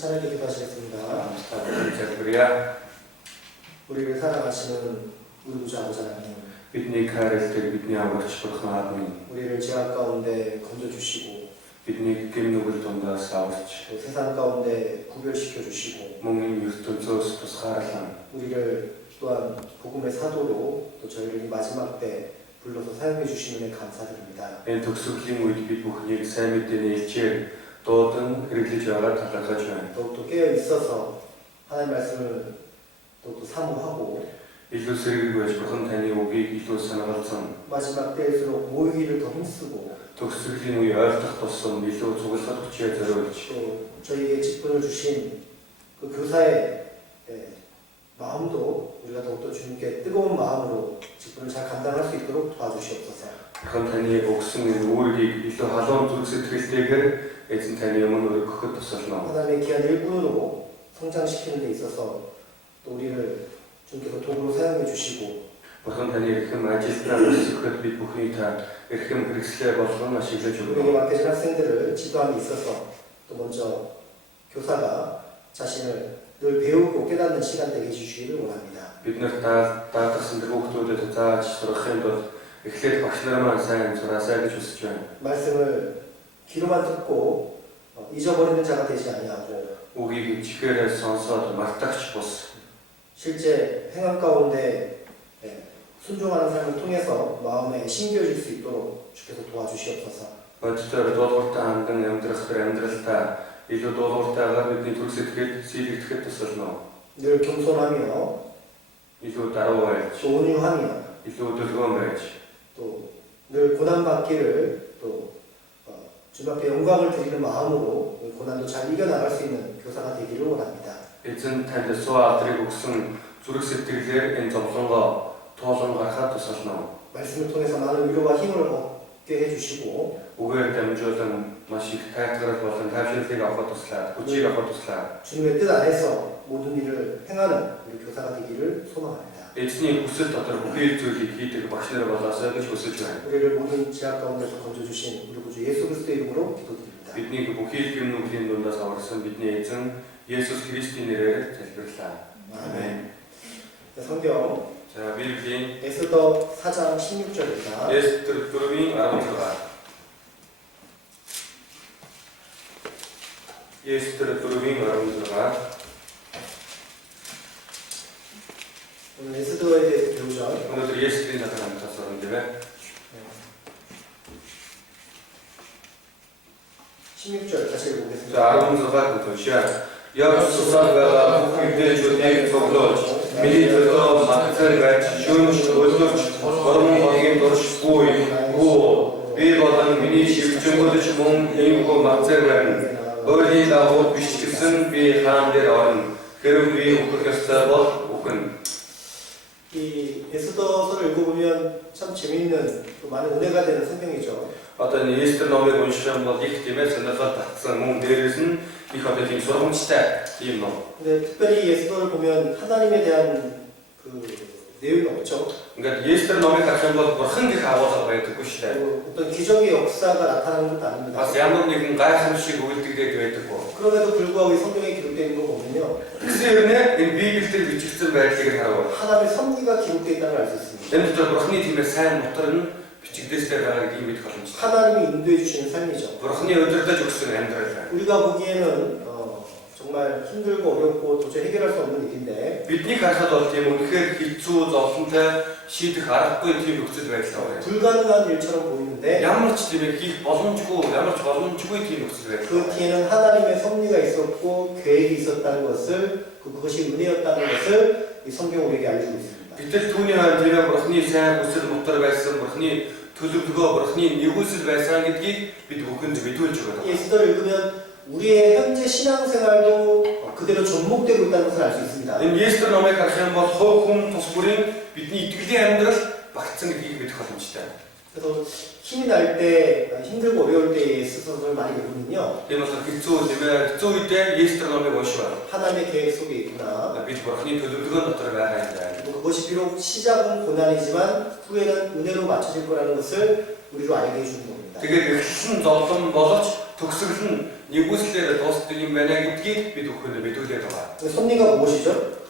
하나님께 기도하시겠습니다. Залбирая 우리를 사랑하시는 우리 구주 아버지 하나님, бидний хайрлдаг бидний аврагч Бурхан Аав минь 우리를 죄악 가운데 건져주시고 бидний гэм нүгэл дундаас аварч 또 세상 가운데 구별시켜 주시고 мөн энэ ертөнцөөс тусгаарлан 우리를 또한 복음의 사도로 또 저희를 이 마지막 때 불러서 사용해 주시는 데 감사드립니다. энэ төгсгөлийн үед бид бүхнийг сайн мэдээний илчээр дуудан хэрэглэж байгаа талархаж байна. 더욱더 깨어 있어서 하나님 말씀을 또 사모하고 илүү сэргийг байж Бурхан таны үгийг илүү санагалзан 마지막 때일수록 모이기를 더 힘쓰고 төгсгөлийн үе ойлгох тусам илүү цуглах хүчээр зориулж 또 저희에게 직분을 주신 그 교사의 마음도 우리가 더욱더 주님께 뜨거운 마음으로 직분을 잘 감당할 수 있도록 도와주시옵소서. Бурхан таны өгсөн энэ үүргийг илүү халуун зүрх сэтгэлтэйгээр эзэн таны өмнө өргөхөд тусална. 하나님의 귀한 일꾼으로 성장시키는 데 있어서 또 우리를 주님께서 도구로 사용해 주시고 Бурхан таны эрхэм ажилтнаа өсгөхөд бид бүхний та эрхэм хэрэгслээ болгон ашиглаж 우리에게 өгнө. 맡겨진 학생들을 지도함에 있어서 또 먼저 교사가 자신을 늘 배우고 깨닫는 시간 되게 해주시기를 원합니다. Бид нарт даатгсан хүүхдүүдэд зааж сургахын тулд эхлээд багш нар маань сайн зураасаа гэж хүсэж байна. 말씀을 귀로만 듣고 잊어버리는 자가 되지 아니하고 Үгийг чихээрээ сонсоод мартагч бус. 실제 행함 가운데 순종하는 삶을 통해서 마음에 심겨질 수 있도록 주께서 도와주시옵소서. Бодитоор дуулууртай хандан амьдрах тэр амьдралдаа илүү дуулууртайгаар бидний төр сэтгэл сэргийдэхэд тусална. 늘 겸손하며 илүү даруй байж, 또 온유하며 илүү өдөлгөөн байж, 또 늘 고난받기를 또 주님 앞에 영광을 드리는 마음으로 고난도 잘 이겨나갈 수 있는 교사가 되기를 원합니다. эзэн танд суу алдрыг өгсөн зүрх сэтгэлээр энэ зовлонгоо тоолон гаргахад тусална. 말씀을 통해서 많은 위로와 힘을 얻게 해주시고 Үгээр дамжуулан маш их тайлбар болон тайвширлыг авах туслаад, хүчийг авах туслаад 주님의 뜻 안에서 모든 일을 행하는 우리 교사가 되기를 소망합니다. эзний хүсэл дотор бүхий зүйлийг хийдэг багш нар болоосоо гэж хүсэж байна. 우리를 모든 제약 가운데서 건져주신 우리 구주 예수 그리스도의 이름으로 기도드립니다. Бидний бүхий гэм нүглийн дундаас аварсан бидний эзэн Есүс Христийн нэрээр залбирлаа. 아멘. 성경 За Библийн 에스더 4장 16절입니다. Эстер 4-ийн 16. Эстер 4-ийн 16. 오늘 에스더에 대해서 배우죠. Өнөөдөр Естерийн талаар хамтдаа сурна. 16절 다시 읽어보겠습니다. За 16-д уншаа. Яг сусаар байгаа бүх мэдээлжүүдийг цуглуулж, миний төлөө магтар байж, шүүмж өлөрч, гормон хогийн дуршгүй, би болон миний шивчэнгөлж мөн иймгүй магтар байна. Өөрийн дагуу биш гэсэн би хаан дээр орно. Хэрв би өгөх ёстой бол өгнө. 이 에스더서를 읽어보면 참 재미있는 또 많은 은혜가 되는 성경이죠. Одоо энэ Эстер номыг унших юм бол их тийм ээ сонирхол татсан мөн дээрээс нь их одоо тийм сургамжтай юм ном. 근데 특별히 에스더를 보면 하나님에 대한 그 내용이 없죠. Ингээд Эстер номыг харах юм бол бурхан гэх агуулга байдаггүй шүү дээ. 어떤 기적의 역사가 나타나는 것도 아닙니다. Бас ямар нэгэн гайхамшиг үйлдэгдээд байдаггүй. 그럼에도 불구하고 이 성경에 기록되어 있는 거 보면요. Тэгсээр энэ Библиэлд бичигдсэн байдлыг харуул. 하나님의 섭리가 기록되어 있다는 걸 알 수 있습니다. Энэ дотор бурханы тиймээ сайн мутар нь бичигдээсээр байгааг ийм мэдэх боломжтой. 하나님이 인도해 주시는 삶이죠. Бурханы удирдах өгсөн амьдрал. 우리가 보기에는 정말 힘들고 어렵고 도저히 해결할 수 없는 일인데 Бидний харахад бол тийм үнэхээр хэцүү зовлонтой шийдэх аргагүй тийм нөхцөл байдал байна. 불가능한 일처럼 보이는데 Ямар ч тийм хийх боломжгүй, ямар ч боломжгүй тийм нөхцөл байдал. 그 뒤에는 하나님의 섭리가 있었고 계획이 있었다는 것을 그것이 은혜였다는 것을 이 성경 우리에게 알려주고 있습니다. Гэтэл түүний хойно тийм бурханы сайн хүсэл мутар байсан, бурханы төлөвлөгөө, бурханы нэгүсэл байсан гэдгийг бид бүхэнд мэдүүлж байгаа. 에스더를 읽으면 우리의 현재 신앙생활도 그대로 접목되고 있다는 것을 알 수 있습니다. Энэ Эстер номыг харах юм бол хувь хүн тус бүрийн бидний итгэлийн амьдрал багтсан гэдгийг мэдэх боломжтой. 그래서 힘이 날 때, 힘들고 어려울 때 에스더서를 많이 읽으면요. Тийм болохоор хэцүү үедээ Эстер номыг уншваа. 하나님의 계획 속에 있구나. Бид бурханы төлөвлөгөө дотор байгаа юм байна. 그것이 비록 시작은 고난이지만 후에는 은혜로 맞춰질 거라는 것을 우리로 알게 해주는 겁니다. Тэгээд эхлэн зовлон боловч төгсгөл нь нэгүслээр дуустдаг юм байна гэдгийг бид бүхэнд мэдүүлээд байгаа. 섭리가 무엇이죠?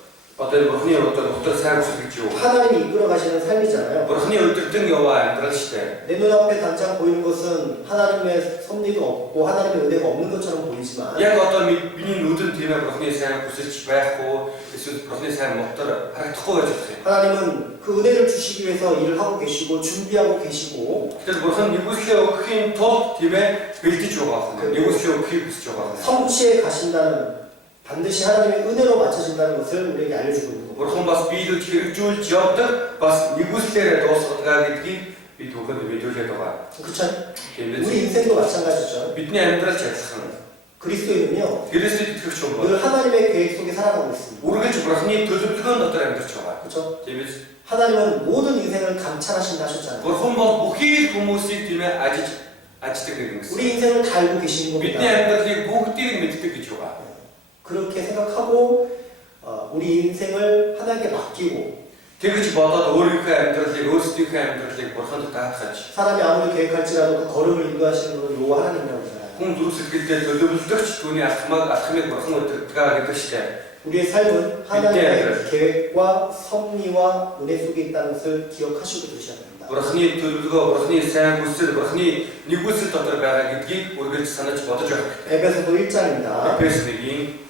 Одоо Бурхны өдөр дотор сайн хүсэл гэж юу? 하나님이 이끌어 가시는 삶이잖아요. Бурхны өдөртөн яваа амьдрал шүү дээ. 내 눈앞에 당장 보이는 것은 하나님의 섭리도 없고 하나님의 은혜가 없는 것처럼 보이지만 Яг одоо миний нүдэнд тийм ээ Бурхны сайн хүсэлч байхгүй эсвэл Бурхны сайн мотор харагдахгүй байж байгаа юм. 하나님은 그 은혜를 주시기 위해서 일을 하고 계시고 준비하고 계시고 Тэгэхээр Бурхан нэгүслээ өгөхийн тулд тийм ээ бэлдэж байгаа юм. нэгүслээ өгөхийг хүсэж байгаа юм. 성취에 가신다는 반드시 하나님의 은혜로 맞춰진다는 것을 우리에게 알려주고 있는 겁니다. Бурхан бас биелүүлж хэрэгжүүлж явдаг бас нэгүслээрээ дуусгадаг гэдгийг бид бүхэнд мэдүүлээд байгаа. 그렇죠? Тийм 우리 인생도 마찬가지죠. бидний амьдралч адилхан. 그리스도인은요 Христэд итгэгч хүн бол 늘 하나님의 계획 속에 살아가고 있습니다. үргэлж Бурханы төлөвлөгөөн дотор амьдарч байгаа. 그렇죠? Тийм биз? 하나님은 모든 인생을 감찰하신다 하셨잖아요. Бурхан бол бүхий хүмүүсийг тийм ээ аждаг нэг юм. 우리 인생을 다 알고 계시는 Бидний 겁니다. амьдралыг бүгдийг мэддэг гэж байгаа. 그렇게 생각하고 우리 인생을 하나님께 맡기고 Тэгж бодоод өөрийнхөө амьдралыг өөрсдийнхөө амьдралыг Бурханд даатгаж 사람이 아무리 계획할지라도 그 걸음을 인도하시는 분은 여호와 하나님이라고 하잖아요. хүн зүрх сэтгэлдээ төлөвлөлтөгч түүний алхмыг Бурхан өдөртгөө гэдэг штэ. 우리의 삶은 하나님의 계획과 섭리와 은혜 속에 있다는 것을 기억하시고 들으셔야 됩니다. Бурханы төлөвлөгөө, Бурханы сайн хүсэл, Бурханы нэгүсэл дотор байгаа гэдгийг үргэлж санаж бодож байх. 에베소서 1장입니다. Эфес 1-ийн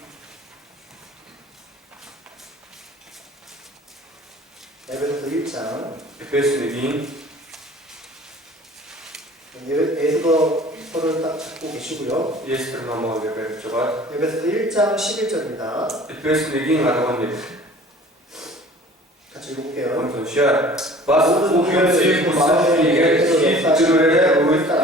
에베소서 1장 Эфес 1-ийн 에스더서를 딱 잡고 계시고요. Естер номоо гэж барьж байгаа. 에베소서 1장 11절입니다. Эфес 1-ийн 11. 같이 읽어볼게요. Хамтуншаа бас бүх юмсыг хүсэл хийгээд хийдгэрээрээ үйлдэх.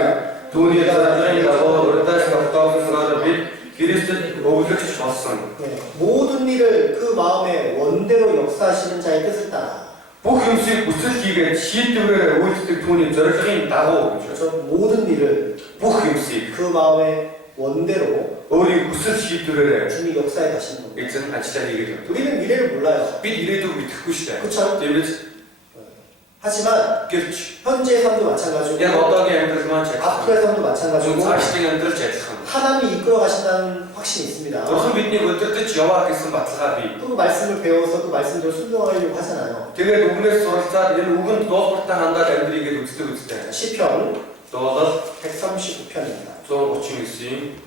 Түүний зарчмын дагуу урдаас тогтоосноор бид Христэд өвлөгч болсон. 네, 모든 일을 그 마음의 원대로 역사하시는 자의 뜻을 따라 Бүх юмсыг хүсэл хийгээд шийдвэрээр үйлдэх түүний зорилгын дагуу гэж. 그래서 모든 일을 Бүх юмсыг 그 마음의 원대로 өөрийн хүсэл шийдвэрээр 주님 역사에 가시는 겁니다. эзэн ажиллаа хийгээд явдаг. 우리는 미래를 몰라요. Бид ирээдүйг мэдэхгүй шүү дээ. 그렇죠? Тийм биз? 하지만 Гэвч 현재의 삶도 마찬가지고 яг одоогийн амьдрал маань ч адилхан. 앞으로의 삶도 마찬가지고 цаашдын амьдрал ч адилхан. 하나님이 이끌어 가신다는 확신이 있습니다. Бурхан биднийг өдөртөж яваа гэсэн баталгаа бий. 또 그 말씀을 배워서 그 말씀대로 순종하려고 하잖아요. Тэгээд үгнээс суралцаад энэ үгэнд дуулууртаа хандаад амьдрий гэж үздэг үстэй. 시편 Дуулал 139편입니다. 139-ийн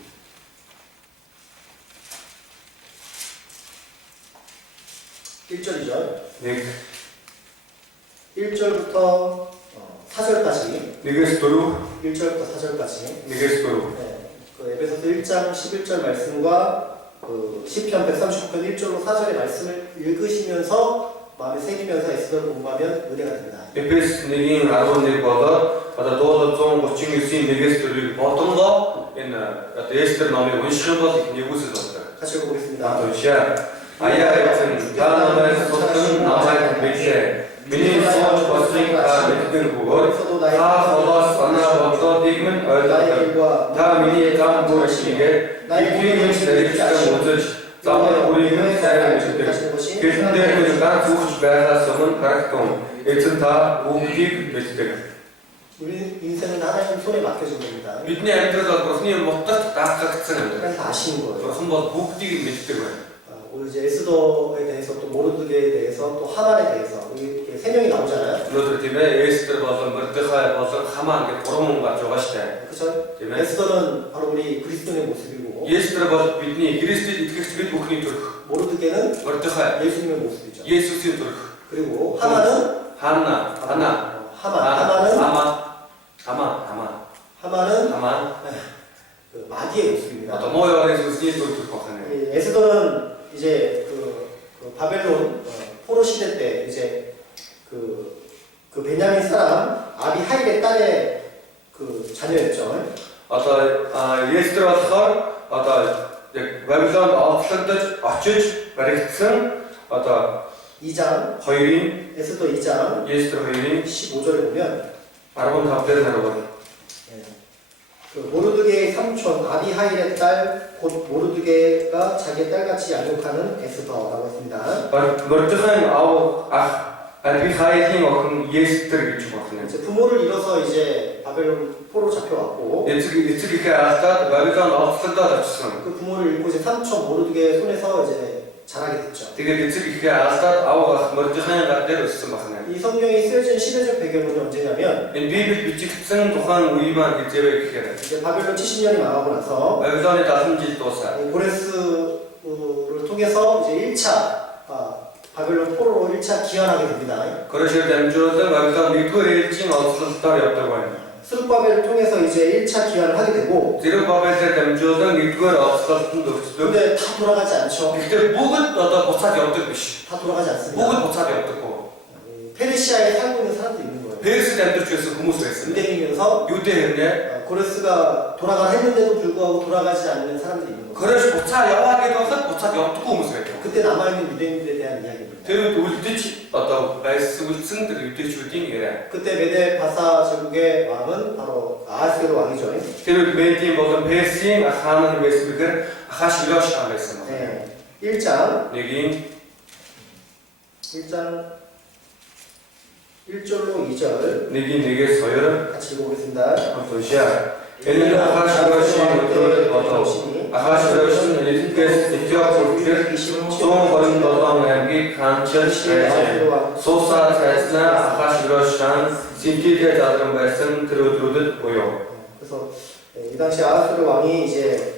1절이죠. 1. 1절부터 4절까지 1-4, 1절부터 4절까지 1-4. 네, 그 에베소서 1장 11절 말씀과 그 시편 139편 1절로 4절의 말씀을 읽으시면서 마음에 새기면서 에스더를 공부하면 은혜가 됩니다. Эфес 1-ийн 11 болоод одоо дуулал 139-ийн 1-4-ийг бодонгоо энэ одоо Эстер номыг унших юм бол их нэгүсэл болдог. 같이 읽어보겠습니다. Хамтуншаа аяа эзэн та намайг султан намайг бидлээ. Миний сууж болсыг та мэддэг бөгөөд та холоос санаа бодлоодыг минь 나의 ойлгодог. 길과 Та миний зам бүр шигээ эдгээр зэрэгцэн үзэж замаар бүрийг минь сайн мэддэг. Гэхдээ минь ганц үгч байгаас өмнө харагтун эзэн та бүгдийг мэддэг. 우리 인생은 하나님 손에 맡겨진 겁니다. Бидний амьдрал бол Бурхны моторт даатгагдсан амьдрал. 그냥 다 아시는 거예요. Бурхан бол бүгдийг мэддэг байна. 오늘 이제 에스더에 대해서 또 모르드게에 대해서 또 하만에 대해서 이렇게 세 명이 나오잖아요. Өнөөдөр тийм ээ Эстер болон Мордехай болон Хаман гэх гурван хүн гарч байгаа шүү дээ. 그렇죠? Тийм ээ. 에스더는 바로 우리 그리스도의 모습이고 Эстер бол бидний Христэд итгэгч бид бүхний төрх. 모르드게는 Мордехай 예수님의 모습이죠. Есүсийн төрх. 그리고 하만은 하만은 그 마귀의 모습입니다. Одоо муу яваа Есүсний төрх байна. 이 에스더는 이제 그 바벨론 포로 시대 때 이제 그 베냐민 사람 아비하일의 딸의 그 자녀였죠. Одоо Эстер болохоор одоо яг Бабилонд орлогдож очиж баригдсан одоо 2장 2-ын 에스더 2장 Эстер 2-ын 15절에 보면 15-ээр харагдана. 그 모르드게의 삼촌 아비하일의 딸 곧 모르드게가 자기의 딸같이 양육하는 에스더라고 했습니다. Мордехай ах Абихайлын охин Эстер гэж байна. 이제 부모를 잃어서 이제 바벨론 포로 잡혀왔고 эцэг их алстаад Бабилон олцлогдоод очсон. 그 부모를 잃고 이제 삼촌 모르드게 손에서 이제 자라게 됐죠. Тэгээд эцэг ихээ алстаад авах Мордехайн гар дээр өссөн байна. 이 성경이 쓰여진 시대적 배경은 언제냐면 Энэ Библи бичигдсэн тухайн үе маань хизээвэ гэхээр 이제 바벨론 70년이 망하고 나서 Бабилоны 70 жил дуусаад 고레스를 통해서 이제 1차 바벨론 포로로 1차 귀환하게 됩니다. Корешээр дамжуулан Бабилон 1-р ээлжийн олцлолтоор явдаг байна. 스룹바벨을 통해서 이제 1차 귀환을 하게 되고 Зэрэгбабелээр дамжуулан 1-р олцлолтод өрсөлдөв. 근데 다 돌아가지 않죠. Гэхдээ бүгд одоо буцаад явдаг биш. 다 돌아가지 않습니다. Бүгд буцаад явдаггүй. 페르시아에 살고 있는 사람도 있는 거예요. Персид амьдарч байсан хүмүүс байсан. 유대인이면서 Юудэ хэрнээ 고레스가 돌아가라 했는데도 불구하고 돌아가지 않는 사람들이 있는 거예요. Кореш буцаа яваа гэдээ бахад буцаад явдаггүй хүмүүс байдаг. 그때 남아있는 유대인들에 대한 이야기입니다. Тэр үед үлдэж одоо үлдсэн тэр 유대чүүдийн яриа. 그때 메데 바사 제국의 왕은 바로 아하스베로 왕이죠. Тэр үед Медийн болон Персийн хаан байсан бэхээр Ахаш Вирош хаан байсан байна. 네. 1장 Нэгийн 1절로 2절 нэгийн нэгээс 2 같이 읽어보겠습니다. уншаа. Энэ нь Ахаш Вирошийн өдрөд болов. Ахаш Вирошийн эдгээс Этиоп бүлгээр 127 аймгийг хаанчилж байжээ. Сууса цайснаа Ахаш Вирош хаан Синтидэ задран байсан тэр өдрүүдэд буюу. 그래서 이 당시 아하스베로 왕이 이제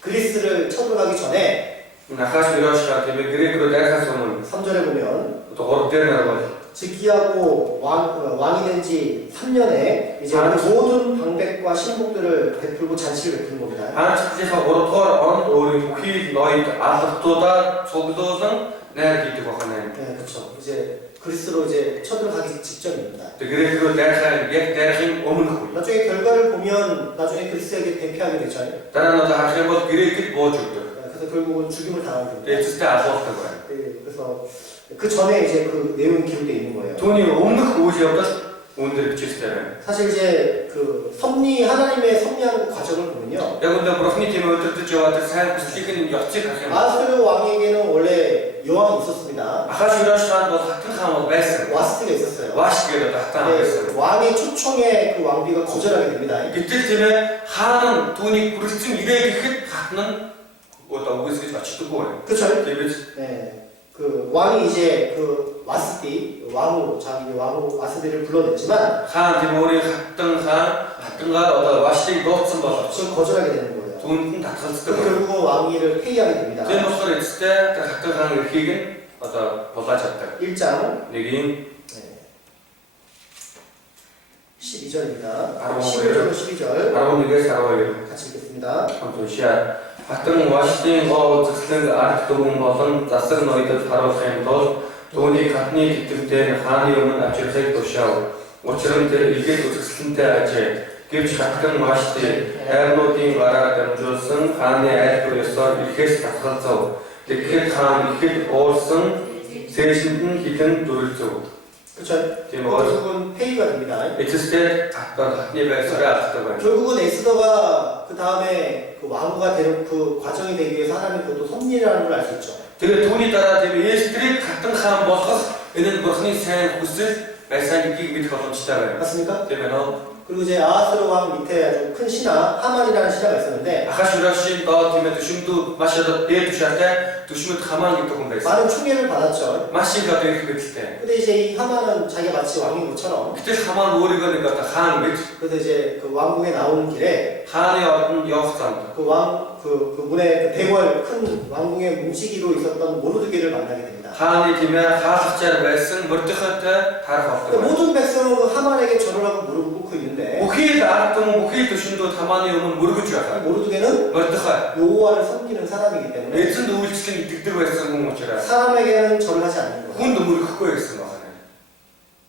그리스를 쳐들어가기 전에 Ахаш Вирош хаан тийм грек рүү дайхаас өмнө 3절에 보면 одоо 3 дээр нэг 즉위하고 왕이 된 지 3년에 이제 모든 방백과 신복들을 베풀고 잔치를 베푸는 겁니다. хаанчлалынхаа 3 дугаар онд өөрийн бүхий ноёд алгатуудаа цуглуулан найр хийдэг байна. 네, 그렇죠. 이제 그리스로 이제 쳐들어가기 직전입니다. грек рүү дайхаа яг дайхын өмнөх үе. 나중에 결과를 보면 나중에 그리스에게 대피하게 되죠. Дараа нь одоо харах юм бол грекэд бууж өгдөг. 그래서 결국은 죽임을 당하게 됩니다. Эцэстээ алуулдаг байна. 네, 그래서 그 전에 이제 그 내용이 기록되어 있는 거예요. Түүний өмнөх үйл явдал үүнээр бичигдсэн байна. 사실 이제 그 하나님의 섭리하는 과정을 보면요. Яг үндэ бурхны тийм өдөрдөж яваад сайн хүслийг нь явцыг харах юм. 아하스베로 왕에게는 원래 여왕이 있었습니다. Ахаш Вирош хаан бол хатан хаан бол байсан. 와스티가 있었어요. Ваш гэдэг хатан байсан. 네, 왕의 초청에 그 왕비가 거절하게 됩니다. Гэтэл тийм ээ хаан нь түүнийг хүрэлцэн ирээ гэхэд хатан нь одоо үгүйсгэж очдоггүй байна. 그렇죠? Тийм биз? 네. 그 왕이 이제 그 와스티 왕후 자기 왕후 와스티를 불러냈지만 хаан тийм өөрийн хатангаа одоо Ваштыг дуудсан боловч 그걸 거절하게 되는 거예요. түүнд нь татгалздаг. 결국 왕위를 폐위하게 됩니다. Тийм болохоор эцэстээ тэр хатан хаан эрхийг нь одоо булааж авдаг. 1장 Нэгийн 12절입니다. 11절. 11절로 12절 11-ээс 12 같이 읽겠습니다. уншаа. Хатан Ваштын гоо үзэсгэлэн ард түмэн болон засаг ноёдод харуулахын тулд түүнийг хатны тэтвээр хааны өмнө авчирхыг тушаав. Учир нь тэр ихэд үзэсгэлэнтэй ажээ. Гэвч хатан Вашты хайрнуудын гараа дамжуулсан хааны айлбар ёсоор ихэс татгалзав. Тэгэхэд хаан ихэд уурсан сээшинд нь хитэн дүрлцв. 그렇죠? Тийм үү? 결국은 폐위가 됩니다. эцэстээ хатны байсараа алддаг байна. 결국은 에스더가 그 다음에 그 왕후가 되는 그 과정이 되기 위해서 하나님 그것도 섭리라는 걸 알 수 있죠. Тэгээд түүний дараа тийм Эстрийг хатан хаан болгох энэ нь бурхны сайн хүсэл байсан гэдгийг мэдэх боломжтой байна. 맞습니까? Тийм ээ нөө. 그리고 이제 아하스로 왕 밑에 아주 큰 신하 하만이라는 신하가 있었는데 Ахаш Вирошийн доод тийм ээ төшөмдүүд маш одоо дээд түшаатай төшмөд Хамаан гэдэг хүн байсан. 많은 총애를 받았죠. Маш их одоо их мэдэлтэй. 근데 이제 이 하만은 자기가 마치 왕인 것처럼 Гэтэл Хамаан өөрийгөө нэг одоо хаан гэж 그래서 이제 그 왕궁에 나오는 길에 хааны ордонд явах замд 그 문에 그 대궐 큰 왕궁의 문지기로 있었던 모르드게를 만나게 됩니다. хааны тийм ээ хаалгачаар байсан Мордехайтай харах 근데 болдог. 모든 백성은 그 하만에게 절을 하고 무릎 꿇고 있는데 Бүхий л ард түмэн бүхий төшөмдүүд Хамааны өмнө мөргөж байгаа. 모르드게는 Мордехай 여호와를 섬기는 사람이기 때문에 эзэнд үйлчлэн итгэдэг байсан хүн учраас 사람에게는 절을 하지 않는 거예요. хүнд мөрөхгүй байсан байна.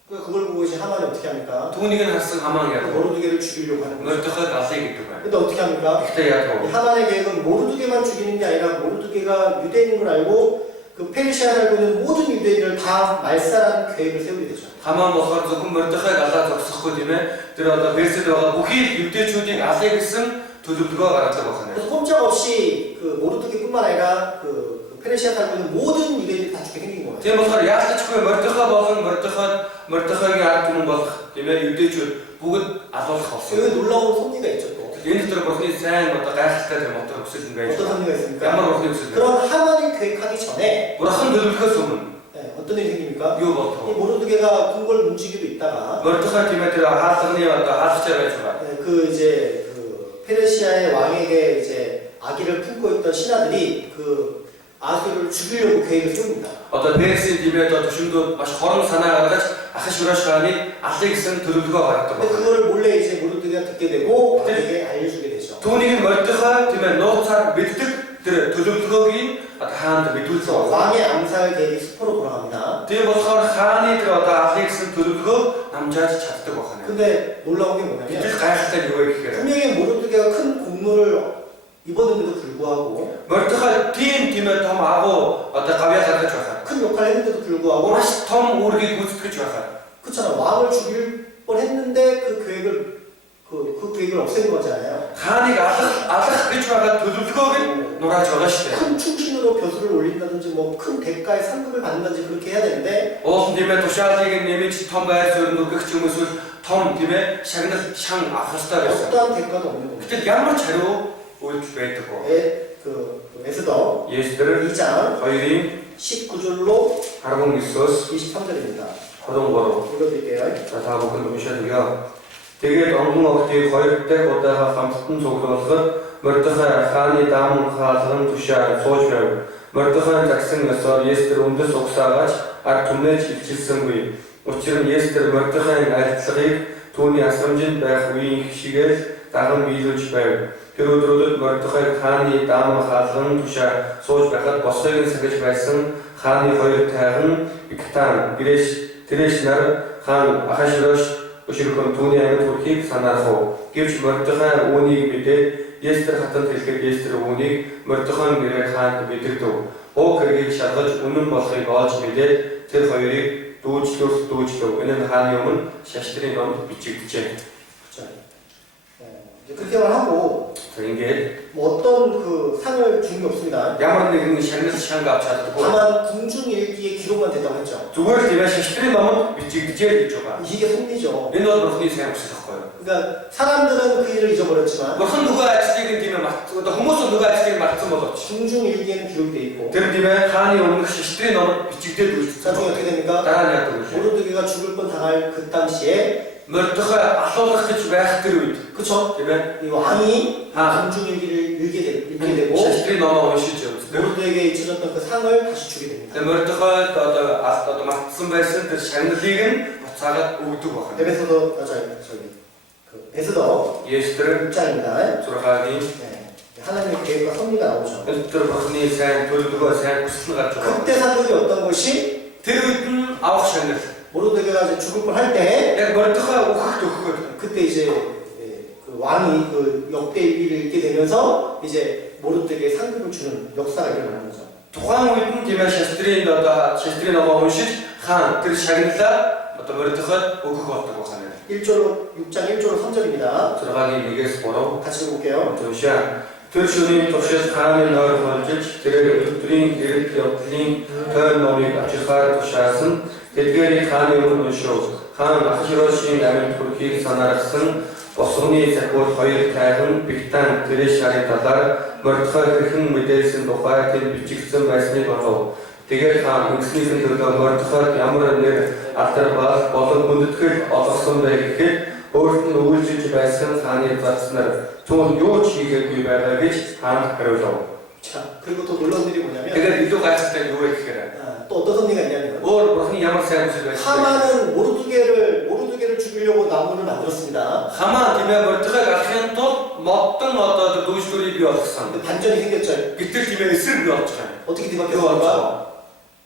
그걸 보고 이제 하만이 어떻게 합니까? Түүнийг нь харсан Хамаан яг 모르드게를 죽이려고 하는 거예요. Мордехайг алъя гэдэг байна. 근데 어떻게 합니까? Гэхдээ яг 이 하만의 계획은 모르드게만 죽이는 게 아니라 모르드게가 유대인인 걸 알고 그 페르시아에 살고 있는 모든 유대인을 다 말살하는 계획을 세우게 되죠. Хамаан болохоор зөвхөн Мордехайг алаа зогсохгүй тийм ээ. Тэр одоо Персид байгаа бүхий юдэчүүдийг алъя гэсэн төлөвлөгөө гаргадаг байна. 그래서 꼼짝없이 그 모르드게뿐만 아니라 그 페르시아 살고 있는 모든 유대인들이 다 죽게 생긴 거예요. Тийм болохоор яалтчгүй Мордехай болон Мордехайгийн ард түмэн болох тийм ээ юдэчүүд бүгд алуулах болсон. 여기 놀라운 섭리가 있죠 또. Энэ дотор бурхны сайн одоо гайхалтай тэр мотор өсөл нь байж 어떤 байгаа. 섭리가 있습니까? Ямар бурхны өсөл вэ? 그런 하만이 계획하기 전에 Бурхан төлөвлөхөөс өмнө 어떤 일이 생깁니까? юу 이 болов? 모르드게가 궁궐 움직이고 있다가 Мордехай тиймээ тэр хаалганы одоо хаалгачаар байж байгаа. 그 이제 그 페르시아의 왕에게 이제 아기를 품고 있던 신하들이 그 아수를 죽이려고 계획을 줍니다. Одоо Персийн тиймээ одоо төшөндөө маш хорон санаа гаргаж Ахашвирош хааны алыг гэсэн төлөвлөгөө гаргадаг 근데 байна. 그걸 몰래 이제 모르드게가 듣게 되고 왕에게 알려주게 되죠. Түүнийг Мордехай тиймээ нууцаар мэддэг тэр төлөвлөгөөг одоо хаанд мэдүүлсэн байна. 왕의 암살 계획이 수포로 돌아갑니다. Тийм болохоор хааны тэр одоо алыг гэсэн төлөвлөгөө намжааж чаддаг байна. 근데 놀라운 게 뭐냐면 Гэтэл гайхалтай нь юу вэ гэхээр 분명히 모르드게가 큰 공로를 입었는데도 불구하고 Мордехай тиймээ том агуу одоо гавьяа гаргаж байгаа. 큰 역할을 했는데도 불구하고 Маш том үүргийг гүйцэтгэж байгаа. 그렇잖아 왕을 죽일 뻔했는데 그 계획을 없앤 거잖아요. Хааныг алах гэж байгаа төлөвлөгөөг нь нурааж байгаа шүү дээ. 큰 충신으로 벼슬을 올린다든지 뭐 큰 대가의 상급을 받는다든지 그렇게 해야 되는데 Уулын тиймээ тушаалыг нэмж том байр суурь нүгэх ч юм эсвэл том тиймээ шагнал шан авах хэрэгтэй байсан. 어떠한 대가도 없는 겁니다. Гэтэл ямар ч хариу үйлдэл байдаггүй. 그 에스더 Есдэр 2장 2-ийн 19절로 19-с 23입니다. 23. 읽어드릴게요. За та бүхэн уншаад өгье. Тэгээд онгон огтыг хоёр дахь удаага хамтдан цуглуулахад Мордехай хааны дааман хаалган тушаар сууж байв. Мордехай загсан ёсоор Есдэр үндэс угсаагаач ард түмнэж хилчилсэнгүй. Учир нь Есдэр Мордехайн айлтлагыг түүний асрамжинд байх үеийн хишгээр даган биелүүлж байв. Тэр өдрүүдэд Мордехай хааны дааман хаалган тушаар сууж байхад босхойг нь сахиж байсан хааны хоёр тайган Бигтан Тэрэш нар хаан Ахашвирош өшөрхөн түүний амьд хүрхийг санаах. Гэвч Мордехай үүнийг мэдээд Есдэр хатанд хэлэхэд Есдэр үүнийг Мордехайн гэрээр хаанд мэдэрдэв. Уг хэргийг шалгаж үнэн болохыг олж мэдээд тэр хоёрыг дүүжлөв. Энэ нь хааны өмнө шаштрын номд бичигдэжээ. 자, 이제 그렇게만 하고 За ингээд 뭐 어떤 그 상을 준 게 없습니다. ямар нэгэн шагнал шанг авч чаддаггүй. 다만 궁중일기의 기록만 됐다고 했죠. Зүгээр л тиймээ шаштрын номд бичигдэжээ гэж байгаа. 이게 섭리죠. Энэ бол бурхны сайн хүсэл байхгүй юу? 그러니까 사람들은 그 일을 잊어버렸지만 Бурхан нөгөө ажлыг нь тиймээ одоо хүмүүс нөгөө ажлыг мартсан боловч 궁중일기에는 기록돼 있고 тэр тиймээ хааны өмнөх шаштрын номд бичигдээд үлдсэн. 나중에 어떻게 됩니까? Дараа нь яадаг вэ? 모르드게가 죽을 뻔 당할 그 당시에 Мордехай алуулах гэж байх тэр үед 그쵸? тийм ээ 이 왕이 아. 궁중일기를 읽게 되고 шаштрын номоо уншиж явдаг. 모르드게에게 잊혀졌던 그 상을 다시 주게 됩니다. Тэгээ Мордехай одоо мартсан байсан тэр шагналыг нь буцаагаад өгдөг байна. 에베소서 저기 그 에스더 Есдэр 6장입니다. 6-гийн 네. 하나님의 계획과 섭리가 나오죠. тэр бурхны сайн төлөвлөгөө сайн хүсэл нь гарч байгаа. 그때 상급이 어떤 것이 Тэр үед нь авах шагнал. 모르드게가 이제 죽을 뻔할 때 Яг Мордехай өгөхөд 그때 이제 그 왕이 그 역대일기를 읽게 되면서 이제 모르드게에 상급을 주는 역사가 일어나는 거죠. тухайн үед нь тийм ээ шаштрын номоо уншиж хаан тэр шагналаа одоо Мордехайд өгөх болдог байна. 6장 1절로 3절입니다. 6-гийн 1-ээс 3 같이 읽어볼게요. Түшаа тэр шөнийн туршид хааны нойр болж тэрээр өдрийн гэрэл явдлын тойр номыг авчирхаар тушаасан тэдгээрийг хааны өмнө уншив. Хаан Ахашвирошийн амьд хүрхийг санаарсан босгоны захиуд хоёр тайган Бигтан Тэрэш нарын талаар Мордехай хэрхэн мэдээлсэн тухай тэнд бичигдсэн байсныг олов. Тэгээд хаан үндэснийхэн төлөө Мордехайд ямар нэр алдар болон хүндэтгэл олгосон бэ гэхэд өөрт нь үйлчилж байсан хааны зарцнаар түүнд юу ч хийгээгүй байгаа гэж хаан хариулав. 자, 그리고 또 놀라운 일이 뭐냐면 Тэгээд илүү гайхалтай юу вэ гэхээр 또 어떤 섭리가 있냐면 өөр бурхны ямар сайн хүсэл байсан бэ? 하만은 모르드게를 죽이려고 나무를 만들었습니다. Хамаа тийм ээ Мордехайг алахын тулд модон одоо дүүжлүүрийг бий болгосон. 근데 반전이 생겼죠. Гэтэл тийм ээ эсрэг бий болж байгаа. 어떻게 Юу 뒤바뀌었습니까?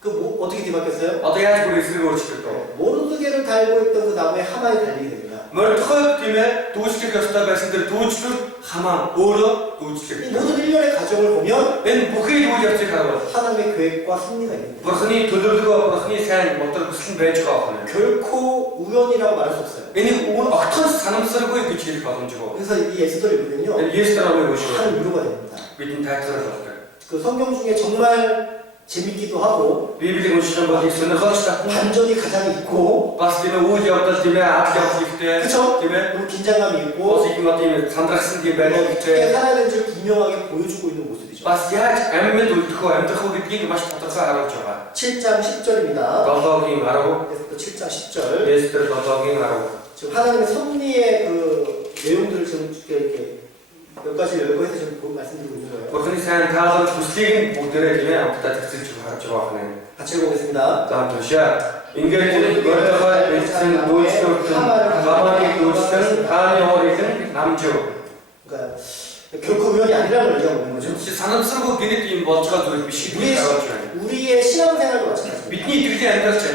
болов? 어떻게 뒤바뀌었어요? Одоо яаж бүр эсрэг өөрчлөлт вэ? 모르드게를 달고 있던 그 나무에 하만이 달리게 됩니다. Мордехайг тийм ээ дүүжлэх ёстой байсан тэр дүүжлүүд хамаа өөрөө 이 дүүжлэх. 모든 일련의 과정을 보면 Энэ бүхий үйл явцыг харвал 하나님의 계획과 섭리가 있는 거예요. бурхны төлөвлөгөө бурхны сайн мотор хүсэл нь байж байгаа юм. 결코 우연이라고 말할 수 없어요. Энийг огтхоос санамсаргүй гэж хэлэх боломжгүй. 그래서 이 에스더를 읽으면요 Энэ Есдэр номыг уншвал 한 위로가 됩니다. бидний тайлбар болдог. 그 성경 중에 정말 재밌기도 하고 Библийн унших юм бол их сонирхолтой татна. 반전이 가장 있고 Бас тийм ээ үйл явдал тийм ээ ад явдал ихтэй. 그쵸? Тийм ээ. 그리고 긴장감이 Бас 있고 их юм тийм сандрагсан тийм байдаг 어떻게 ихтэй. 살아야 되는지를 분명하게 보여주고 있는 모습이죠. Бас яаж амьд үлдэх үү, амьдрах үү гэдгийг маш тодорхой харуулж байгаа. 7장 10절입니다. 7-гийн 10, 그래서 또 7장 10절. Эстер 7-гийн 10. 지금 하나님의 섭리의 그 내용들을 지금 이렇게 몇 가지 열거해서 지금 말씀드리고 있는 거예요. Бурхны сайн таалагдж хүслийг бүгдээрээ тийм ээ хамтдаа тэгсэлж харж байгаа юм. 같이 읽어보겠습니다. За түшээ. Ингээд гөрдөгөө бичсэн дүүслэлтэн хамаагийн дүүслэн хааны хоорын намжив. 그러니까 결코 우연이 아니라는 걸 얘기하고 있는 거죠. 진짜 산업스러운 비릿 임 먼저가 될 빛이 우리의, 우리의 신앙생활도 마찬가지입니다. 빛이 이들이 안들어서 잘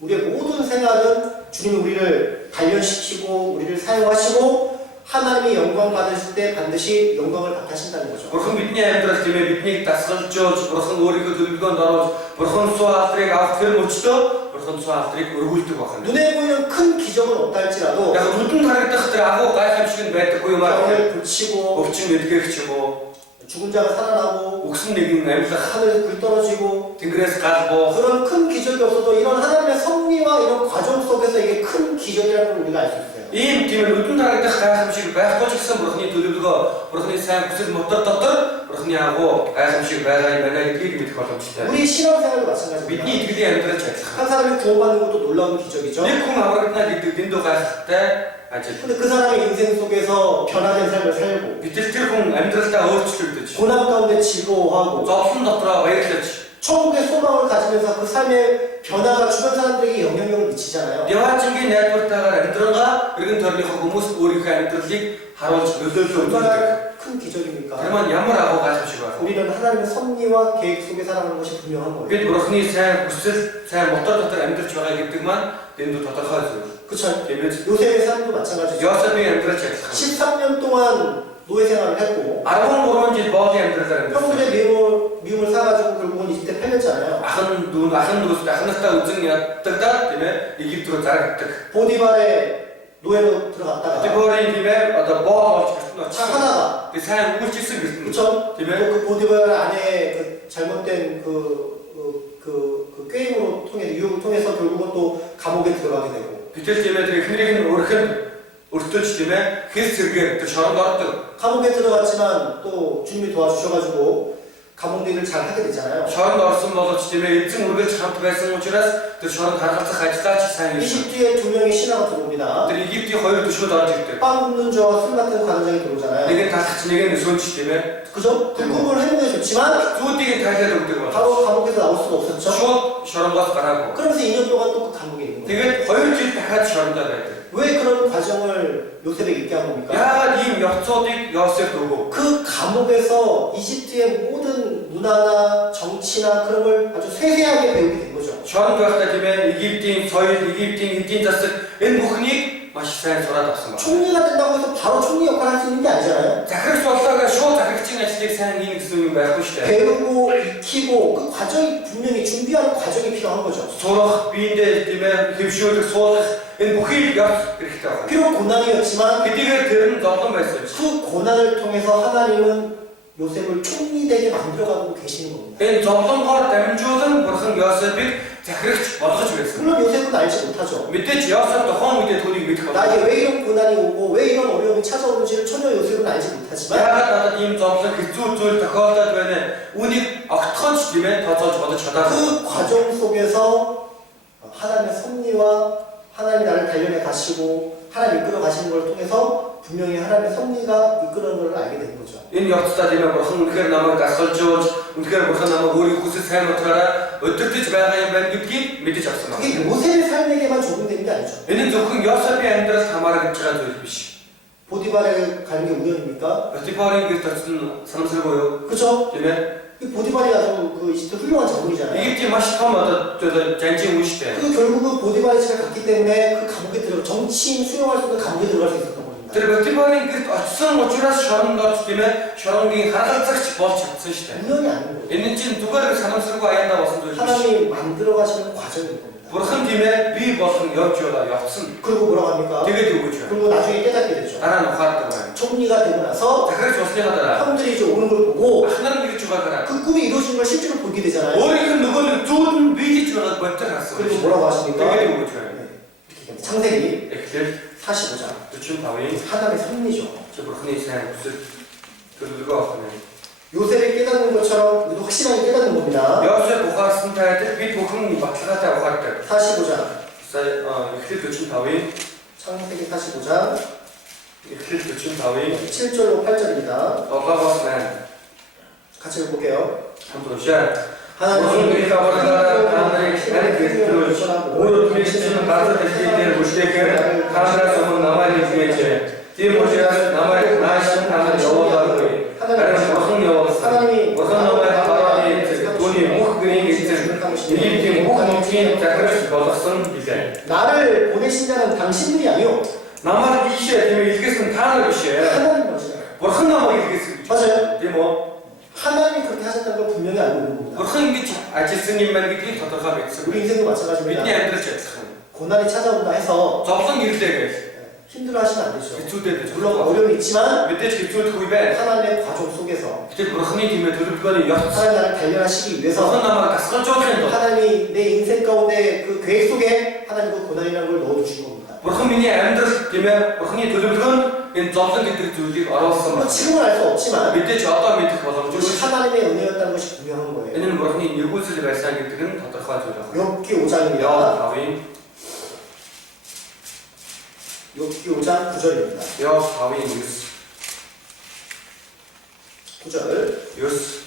우리의 모든 생활은 주님이 우리를 단련시키고 우리를 사용하시고 하나님이 영광 받으실 때 반드시 영광을 받으신다는 거죠. Бурхан бидний амьдрал тийм ээ биднийг дасгалж өгч, Бурхан өөрийнхөө төлөвлөгөөнд оруулж, Бурхан суу алдрыг авах тэр мөчтөө Бурхан суу алдрыг өргүүлдэг байна. 눈에 보이는 큰 기적은 없다 할지라도 Яг нүдэнд харагдах тэр агуу гайхамшиг нь байдаггүй юм аа. 병을 고치고 Өвчин эдгэх ч юм уу, 죽은 자가 살아나고 өгсөн нэгэн амьлах, 하늘에서 불 떨어지고 тэнгэрээс гал буух. 그런 큰 기적이 없어도 이런 하나님의 섭리와 이런 과정 속에서 이게 큰 기적이라는 걸 우리가 알 수 있어요. Ийм тийм нүдэнд харагдах гайхамшиг байхгүй ч гэсэн Бурханы төлөвлөгөө, Бурханы сайн хүсэл мотор дотор Бурханы агуу гайхамшиг байгаа юм байна гэдгийг мэдэх боломжтой. 우리 신앙생활도 마찬가지입니다. Бидний итгэлийн амьдрал ч адилхан. 한 사람이 구원받는 것도 놀라운 기적이죠. Нэг хүн аврагдана гэдэг дэндүү гайхалтай ажил. 근데 그 사람의 인생 속에서 변화된 삶을 살고 Гэтэл тэр хүн амьдралдаа өөрчлөгдөж, 고난 가운데 즐거워하고 зовлон дотроо баярлаж, 천국의 소망을 가지면서 그 삶의 변화가 주변 사람들에게 영향력을 미치잖아요. Яваачингийн найдвартайгаар амьдрангаа эргэн тойрныхоо хүмүүс өөрийнхөө амьдралыг харуулж нөлөөлөж өгдөг. 얼마나 큰 기적입니까? Тэр маань ямар агуу гайхамшиг байна. 우리는 하나님의 섭리와 계획 속에 살아가는 것이 분명한 거예요. Бид Бурханы сайн хүсэл, сайн мотор дотор амьдарч байгаа гэдэг маань дэндүү тодорхой зүйл. 그렇죠? Тийм ээ. 요셉의 삶도 마찬가지죠. Йосефийн амьдрал ч адилхан. 13년 동안 노예 생활을 했고 13 жил боолын амьдралаар амьдарсан. 형들의 미움을 사가지고 결국은 이집트에 팔렸잖아요. Ахын дүүн, ахын дүүс, ахын нартай үзэн яддагдаад тийм ээ Египт рүү зарагддаг. 보디발의 노예로 들어갔다가 Тэборийн тийм ээ одоо боол болж гэртэн очиж 하나가 тэг сайн үйлчилсэн гэртэн. 그렇죠? тийм ээ 그 보디발 안에 그 잘못된 그 게임으로 통해 유혹을 통해서 결국은 또 감옥에 들어가게 되고 Гэтэл тийм ээ тэр эхнэрийг нь өрхөнд өртөж тийм ээ хэс зэргээр тэр шоронд ордог. 감옥에 들어갔지만 또 주님이 도와주셔가지고 감옥 일을 잘 하게 되잖아요. Шоронд орсон боловч тийм ээ эзэн үргэлж хамт байсан учраас тэр шоронд харгалзах ажиллаа ч сайн хийсэн. 이집트에 두 명의 신하가 들어옵니다. Тэр Египтийн хоёр төшөөд орж ирдэг. 빵 굽는 저와 술 같은 관원장이 들어오잖아요. Нэг нь талхч, нэг нь сөөнч тийм ээ. 그죠? 그 꿈을 해보는 게 좋지만 Зүудийг нь тайлаад өгдөг байна. 바로 감옥에서 나올 수가 없었죠. Шууд шоронгоос гараагүй. 그러면서 2년 동안 또 그 감옥에 있는 거예요. Тэгээд 2 жил дахиад шорондоо байдаг. 왜 그런 과정을 요셉에게 있게 한 겁니까? Яагаад ийм явцуудыг Йосеф өгөв? 그 감옥에서 이집트의 모든 문화나 정치나 그런 걸 아주 세세하게 배우게 된 거죠. Шоронд байхдаа тийм ээ Египтийн соёл, Египтийн эдийн засаг энэ бүхнийг маш сайн сураад авсан байна. 총리가 된다고 해서 바로 총리 역할을 할 수 있는 게 아니잖아요. Захирагч боллоога шууд захирагчийн ажлыг сайн хийн гэсэн юм байхгүй шүү дээ. 배우고 익히고 그 과정이 분명히 준비하는 과정이 필요한 거죠. Сурах, биендээ тийм ээ хэвшүүлэх, суулгах энэ бүхий явц хэрэгтэй байна. 비록 고난이었지만 Хэдийгээр тэр нь зовлон байсан ч 그 고난을 통해서 하나님은 요셉을 총리 되게 만들어가고 계시는 겁니다. энэ зовлонгоор дамжуулан Бурхан Йосефийг захирагч болгож байсан. 물론 요셉은 알지 못하죠. Мэдээж Йосеф тухайн үедээ түүнийг мэдэх байна. 나에게 왜 이런 고난이 오고 왜 이런 어려움이 찾아오는지를 전혀 요셉은 알지 못하지만 Яагаад надад ийм зовлон хэцүү зүйл тохиолдоод байна? Үүнийг огтхон ч тийм ээ тооцоолж бодож чадаагүй. 그 과정 속에서 하나님의 섭리와 하나님이 나를 단련해 가시고 하나님 이끌어 가시는 걸 통해서 분명히 하나님의 섭리가 이끌어는 걸 알게 되는 거죠. Энэ явцдаа тийм ээ Бурхан үнэхээр намайг дасгалж өгч, үнэхээр Бурхан намайг өөрийн хүсэл сайн мотороор өдөртөж байгаа юм байна гэдгийг мэдэж авсан байна. 그게 요셉의 삶에게만 적용되는 게 아니죠. Энэ нь зөвхөн Йосефийн амьдралд хамаарч байгаа зүйл биш. 보디발에 가는 게 우연입니까? Потифарын гэрт очсон санамсаргүй юу? 그죠? Тийм ээ. 이 보디발이 아주 그 이집트 훌륭한 장군이잖아요. Египтийн маш том одоо жанжийн хүн шүү дээ. 그 결국은 보디발의 집에 갔기 때문에 그 감옥에 정치인 수용할 수 있는 감옥에 들어갈 수 있었던 겁니다. Тэр Потифарын гэрт очсон учраас шоронд орж тийм ээ шоронгийн харгалзагч болж чадсан шүү дээ. 우연이 아닌 거예요. Энэ чинь зүгээр санамсаргүй аяндаа болсон зүйл биш. 하나님이 만들어 가시는 과정인 겁니다. Бурхан тийм ээ би болон явж байгаа явсан. 그리고 뭐라고 합니까? Тэгээд өгөөч байна. 그리고 나중에 깨닫게 되죠. Дараа нь ухаардаг байна. 총리가 되고 나서 Захирч болсныхаа дараа 형들이 이제 오는 걸 보고 ах нар ингэж байгаагаар 그 꿈이 이루어진 걸 실제로 보게 되잖아요. өөрийнх нь нөгөө нэг зүйл нь биелж байгааг боддог харсан. 그리고 뭐라고 하십니까? Тэгээд өгөөч байна. 네. 이렇게 얘기합니다. 창세기 Эхлэл 45장 45-ийн 하나님의 섭리죠. чи бурхны сайн хүсэл төлөвлөгөө авах нь. 요셉이 깨닫는 것처럼 우리도 확실하게 깨닫는 겁니다. Йосеф ухаарсан тайлбар бид бүхэн баталгаатай ухаардаг. 45장 Сая эхлэл 45-ийн 창세기 45장 эхлэл 45-ийн 7절로 8절입니다. 7-аас 8 같이 읽어볼게요. хамт уншаа. 하나님 우리의 가버다가 하나님의 신의 그리스도를 오늘 그리스도는 가서 대신에 무시되게 하나님의 손은 남아있는 중에 뒤에 보시라 남아있는 나신 하나님 여호와의 하나님 무슨 여호와사 무슨 남아의 하나님 돈이 목그린 게있을 이집트 목목인 자크를 벗었은 이제 나를 보내신 자는 당신들이 아니요 남아의 이시에 되면 이것은 다른 것이에요. 하나님 것이에요. 무슨 남아의 이것은 맞아요. 뭐 하나님이 그렇게 하셨다는 걸 분명히 알고 있는 겁니다. 무슨 게 아치스님만 믿기 더더가 믿습니다. 우리 인생도 마찬가지입니다. 믿니 안 들었죠. 고난이 찾아온다 해서 접선 일대에 힘들어하시면 안 되죠. 기초대도 물론 어려움이 있지만 밑에 기초도 구입해. 하나님의 과정 속에서 그때 бурхны 팀에 들을거는 역. 하나님 나를 단련하시기 위해서 무슨 남아가 설정해도. 하나님이 내 인생 가운데 그 계획 속에 하나님 그 고난이라는 걸 넣어주신 겁니다. бурхны амьдрал тиймээ бурхны төлөвлөгөө энэ зовлон гэдэг зүйлийг оруулсан 물론 байна. 지금은 알 수 없지만 мэдээж одоо мэдэх боломжгүй. 그것이 하나님의 은혜였다는 것이 분명한 거예요. Энэ нь бурхны нэгүсэл байсан гэдэг нь тодорхой зүйл байна. 욥기 5장입니다. Явын 욥기 5장 9절입니다. Явын 9절 9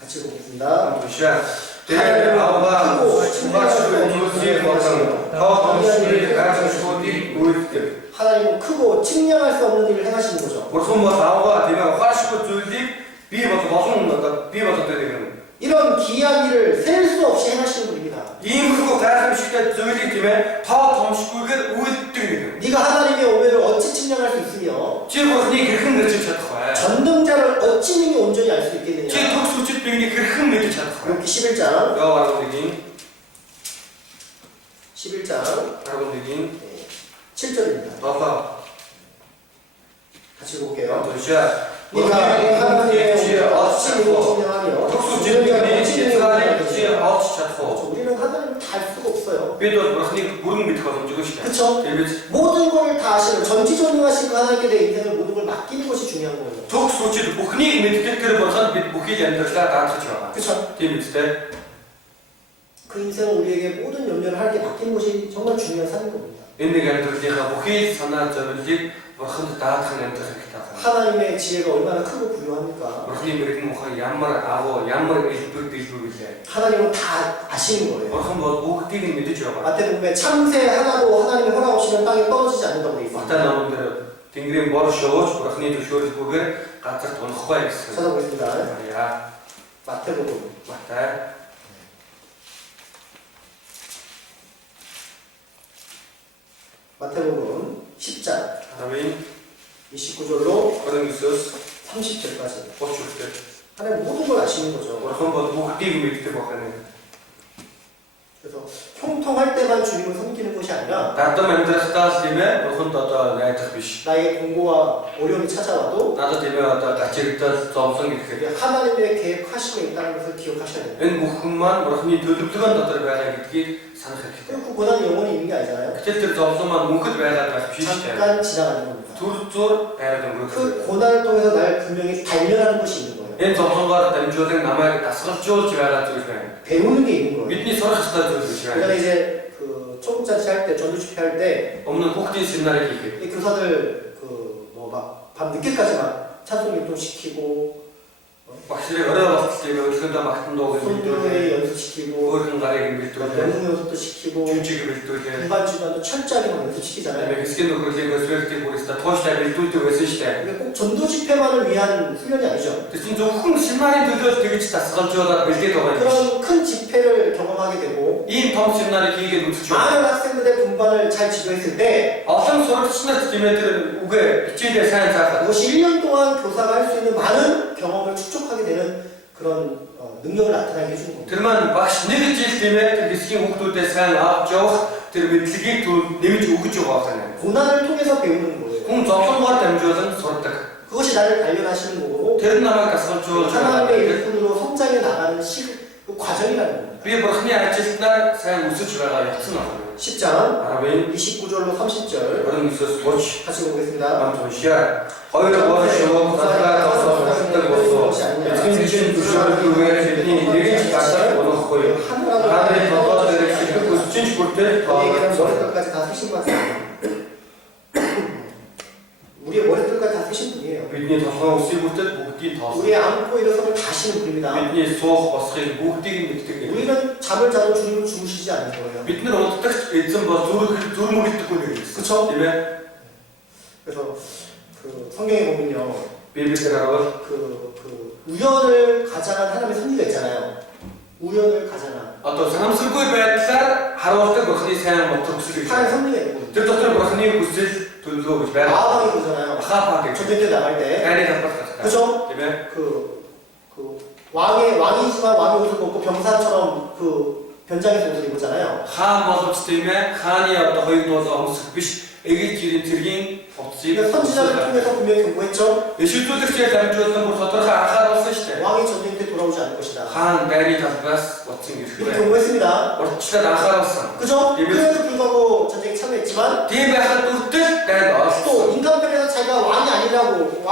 같이 보겠습니다. түшээ. Тэр аваа угаачгүй зүйлсийг болсон. Тоо томшны гайхамшгуудыг үйлдэх. 하나님은 크고 측량할 수 없는 일을 행하시는 거죠. Бурхан бол аваа тийм угаачгүй зүйлийг бий болгон бий болгодог юм. 이런 기이한 일을 셀 수 없이 행하시는 분입니다. Иймэрхүү гайхамшигтай зүйлийг тийм ээ тоо томшгүйгээр үйлддэг юм. 네가 하나님의 오면을 어찌 측량할 수 있으며 Чи бурхныг хэрхэн мэдэж чадах вэ? 전능자를 어찌 능히 온전히 알 수 Чи 있겠느냐. төгс хүчит биенийг хэрхэн мэдэж чадах вэ? 욥기 11장 Явын 11장 11 7절입니다. 7 같이 볼게요. 도시야. 네가 하나님의 오면을 어찌 능히 측량하며 төгс 전능자를 хүчит 어찌 биенийг 능히 цэцгааны 온전히 чи 알 олж 수 чадах уу? 있겠느냐. 우리는 하나님을 다 알 수가 없어요. Бид бол бурхныг бүрэн мэдэх боломжгүй шүү дээ. 그쵸? Тийм биз? 모든 걸 다 아시는 전지전능하신 그 하나님께 내 인생을 모든 걸 맡기는 것이 중요한 거예요. Төгс хүчит бүхнийг мэддэг тэр бурханд бид бүхий амьдралаа даатгаж байгаа. 그쵸? Тийм биз дээ? 그 인생을 우리에게 모든 염려를 하게 맡기는 것이 정말 중요한 삶인 겁니다. Энэ нэг амьдралынхаа бүхий санаа зорилгыг бурханд даатгах нь амьдрах хэрэгтэй байна. 하나님의 지혜가 얼마나 크고 부유합니까? Бурхны мэрэгэн мухан ямар агуу, ямар элбэг дэлбэг вэ? 하나님은 다 아시는 거예요. Бурхан бол бүгдийг нь мэдэж байгаа. 마태복음에 참새 하나도 하나님의 허락 없이는 땅에 떨어지지 않는다고 돼 Матай 있습니다. номон дээр Тэнгэрийн бор шууж бурхны зөвшөөрлгүйгээр газарт унахгүй гэсэн. 찾아보겠습니다. Яа, 마태복음 Матай 마태복음 10장 10 29절로 29-с 30절까지 30-д. 하나님 모든 걸 아시는 거죠. Бурхан бол бүгдийг мэддэг байна. 그래서 형통할 때만 주님을 섬기는 것이 아니라 Дадам амьдрахтаа тийм ээ, бурханд одоо найдах биш. 나에게 공고와 어려움이 찾아와도 Надад тийм ээ одоо гачигдал зовлон гэхээр 하나님의 계획하심에 있다는 것을 기억하셔야 돼요. энэ бүхэн маань бурхны төлөвлөгөөнд дотор байгаа гэдгийг санах хэрэгтэй. 그리고 그 고난이 영원히 있는 게 아니잖아요. Гэтэл тэр зовлон маань мөнхөд байгаад байх биш шүү дээ. 잠깐 지나가는 겁니다. Түр зур байгаад өнгөрөх. 그 고난을 통해서 날 분명히 단련하는 것이 있는 거예요. Энэ зовлонгоор дамжуулан намайг дасгалжуулж байгаа зүйл байна. 배우는 게 있는 거예요. Бидний сурах ёстой зүйл биш 우리가 байна. 이제 그 초급자치 할 때, 전도 집회 할 때, Өмнө нь хүүхдийн семинар хийхэд 이 교사들 그 뭐 막 밤 늦게까지 막 찬송 일동 시키고, багшрыг орой болтолыг өглөөдөө магтан дууг 손도회 бэлдүүлээ. 연습시키고, өөрхөн гарыг бэлдүүлээ. 영웅 연습도 시키고, Жүжиг бэлдүүлээ. 중반 주간도 철저하게 막 연습시키잖아요. Тэгээ хэсгийн нөхрөлийг өсвөлтийг бүрээсээ тууштай бэлдүүлдэг байсан шүү дээ. 이게 꼭 전도 집회만을 위한 훈련이 아니죠. Тэр чинь зөвхөн семинарын төлөө тэгж дасгалжуулаад бэлдээд байгаа юм биш. 그런 큰 집회를 경험하게 되고, Ийм том семинарыг хийгээд үзэж байна. 많은 학생들의 분반을 잘 지도했을 때, Олон сурагч нарт тийм ээ тэр үгээ хичээлээ сайн заахад 그것이 1년 동안 교사가 할 수 있는 많은 경험을 축적하게 되는 그런 능력을 나타나게 해주는 겁니다. Тэр маань багш нэг жил тиймээ тэр хэсгийн хүүхдүүдэд сайн авч явах тэр мэдлэгийг нэмж өгч байгаа байна. 고난을 통해서 배우는 거예요. Хүн зовлонгоор дамжуулан сурдаг. 그것이 나를 단련하시는 거고 Тэр нь намайг асгалжуулж 하나님의 байгаа. 일꾼으로 성장해 나가는 그 과정이라는 겁니다. Би бурхны ажилтнаар сайн өсөж байгаа явцсан байна. 10장 10-ийн 29절로 30절 29-30 같이 보겠습니다. хамт уншия. Хоёр боошоо цаалаа тосолдог болсон. Эцгийн жишээ зөвшөөрөлгүйгээр бидний нэгэн гашаа болохгүй. Хааны толгой дээр шилдэг өсчинч бүртэл 우리에게는 тоогдсон. 머리끝까지 다 쓰신 것 같아요. 우리의 머리끝까지 다 쓰신 분이에요. Бидний толгой өсөй бүртэл бүгдийг тоосон. 우리의 안고 일어서면 다시는 분입니다. Бидний суух босхийг бүгдийг мэддэг. 우리는 잠을 자도 주님은 주무시지 않는 거예요. Бид нар удагдагч эзэн бол зүрмүрэгдэхгүй нэг юм. 그쵸? Тийм ээ. 그래서 그 성경에 보면요. Библиэр харвал 그 우연을 가장한 하나님의 섭리가 있잖아요. 우연을 가장한 одоо санамсаргүй байдлаар харуулдаг бурхны сайн мотор хүсэл гэж 하나님의 байна. 섭리가 있는 거예요. Тэр дотор бурхны хүсэл төлөвлөгөө гэж байна. 아합이 그러잖아요. Ахаапаа гэж. 전쟁 때 나갈 때 Хайрын талбарт гардаг. 그죠? Тийм ээ. 왕이지만 왕의 옷을 벗고 병사처럼 그 변장에서 옷을 입었잖아요. Хаан боловч тийм ээ. хааны одоо хоёр дуулаа өмсөх биш. Эгэл жирийн цэргийн хувцсыг 이거 선지자를 통해서 분명히 경고했죠. Ишүүлэгчээр дамжуулан бүр тодорхой анхааруулсан шүү дээ. 왕이 전쟁 때 돌아오지 않을 것이다. Хаан байрны талбаас утсан 이렇게 гэрхвэ. 경고했습니다. Урдчлаад анхааруулсан. 그죠? 예, 그래도 불구하고 전쟁에 참여했지만 Тийм байхад үртэл дайнд 또 орсон. 인간편에서 자기가 왕이 아니라고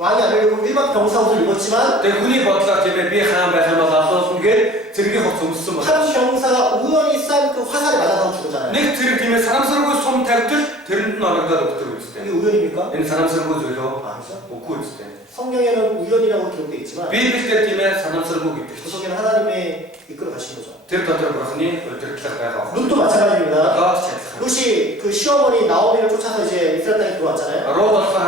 왕이 아니라고 일반 병사 옷을 입었지만 Тэгээ хүний бодлоор тийм ээ би хаан байх юм бол асуусан гээд цэргийн хувцас өмссөн байна. 한 병사가 우연히 싼 그 화살에 맞아서 죽었잖아요. Нэг цэрэг тийм ээ санамсаргүй сум тавьдал тэрэнд нь орогдоод өгдөг үстэй. 이게 우연입니까? Энэ санамсаргүй зүйлөө 아니죠. үгүй үстэй. 성경에는 우연이라고 기록되어 있지만 Библиэлд тийм ээ санамсаргүй гэдэг. 그 속에는 하나님의 이끌어 가신 거죠. Тэр дотор бурхны удирдлага байгаа. 룻도 마찬가지입니다. Гоод ч адилхан. 룻이 그 시어머니 나오미를 쫓아서 이제 이스라엘 땅에 들어왔잖아요. Рууд болохоор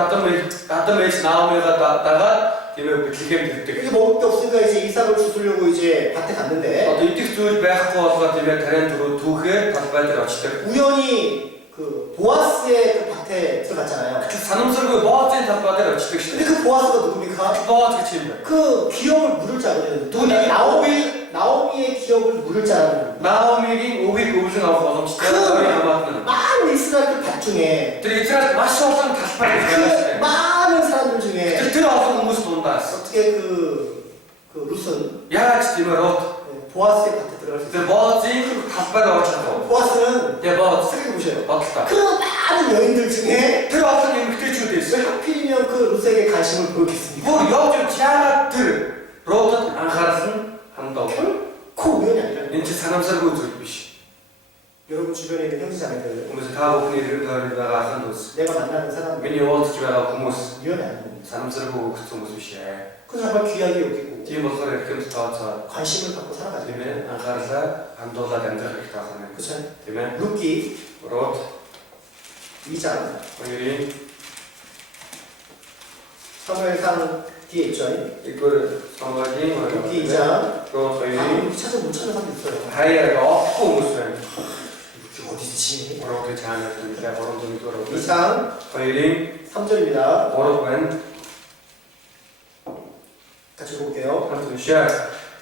Адам ээж Наомига дагаад тийм ээ Бэтлехэм ирдэг. 이게 먹을 게 없으니까 이제 이삭을 주스려고 이제 밭에 갔는데 Одоо идэх зүйл байхгүй болохоор тийм ээ тариан дөрөв түүхээр талбай дээр очдог. 우연히 그 보아스의 그 밭에 들어갔잖아요. Санамсаргүй боозын талбай дээр очдог шүү 근데 дээ. 그 보아스가 누굽니까? Бооз гэж юм байна. 그 기업을 물을 자거든요. 돈이- 나오미의 기업을 물을 자는 Наомигийн үгийг өвлөн авах боломжтой. Өөрийн хамаатан. 많은 이스라엘 그 밭 중에 Тэр Израиль маш олон талбай байгаа шүү 그 дээ. 많은 사람들 중에 Тэр олон хүмүүс дундаас 어떻게 그 룻은 яаж тийм ээ Рууд 보아스의 밭에 들어갈 수 있어요? тэр боозын талбайд орж чадав. 보아스는 Тэгээ бооз 생각해 보세요. бодлоо. 그 많은 여인들 중에 Тэр олон эмэгтэйчүүд 왜 байсан. 하필이면 그 룻에게 관심을 보였겠습니까? Бүр явж чаад тэр Руудад анхаарсан хандав. 결코 우연이 아니라 Энэ чи санамсаргүй зүйл биш. 여러분 주변에 있는 형제자매들 Хүмүүс та бүхний эргэн тойронд байгаа ахын дүүс. 내가 만나는 사람들 Миний уулзж байгаа хүмүүс 우연이 아닙니다. санамсаргүй өгсөн хүмүүс биш ээ. 그래서 정말 귀하게 여기고 Тийм болохоор эрхэм тооцоо 관심을 갖고 살아가야 тийм 돼요. ээ анхаарлаа хандуулаад амьдрах хэрэгтэй байна. 그렇죠? Тийм ээ. 룻기 Рууд 2장 хоёрын 사무엘상 뒤에 있죠. 이거를 성가진 룻기 2장 또 아, 저희 룻기 찾아 못 찾는 사람도 있어요. 하이어가 없고 무슨 룻기 어디 있지? 뭐라고 잘하는 분이야 그런 분이 돌아오고 2장 저희 3절입니다. 오르면 같이 볼게요. 한두 시작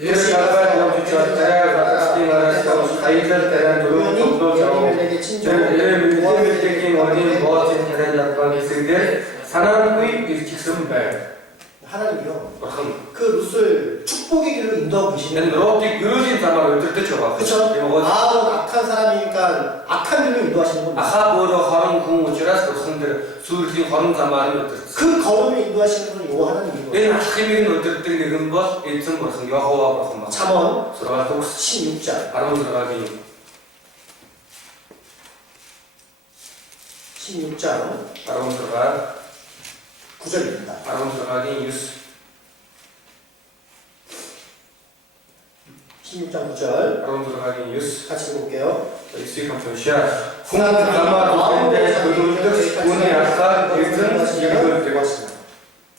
예수 아빠 영주 저자야 같이 알아서 하이들 대한 도로 정도 저저 친절히 믿음을 지킨 어린 모아진 대한 약방이 있을 사람의 일직선 배 하나님이요. 그럼 그 룻을 축복의 길로 인도하고 계시는 거예요. 로티 그러진 사람을 어떨 줘 그쵸? 이거 아합은 악한 사람이니까 악한 길로 인도하시는 겁니다. 아하보로 허런 궁 우지라스 그런데 술이 허런 사마를 어떨 그 걸음을 인도하시는 분은 여호와 하나님인 거예요. 내 하나님이 어떨 때 이런 것 일정 무슨 여호와 무슨 잠언 들어가서 16장 바로 들어가기 16장 바로 들어가 9절입니다. 바로 들어가기 뉴스 16장 9절 바로 들어가기 뉴스 같이 볼게요. 익숙한 표시야 풍랑가마 도인데 그들도 운이 아까 일정 이걸 되고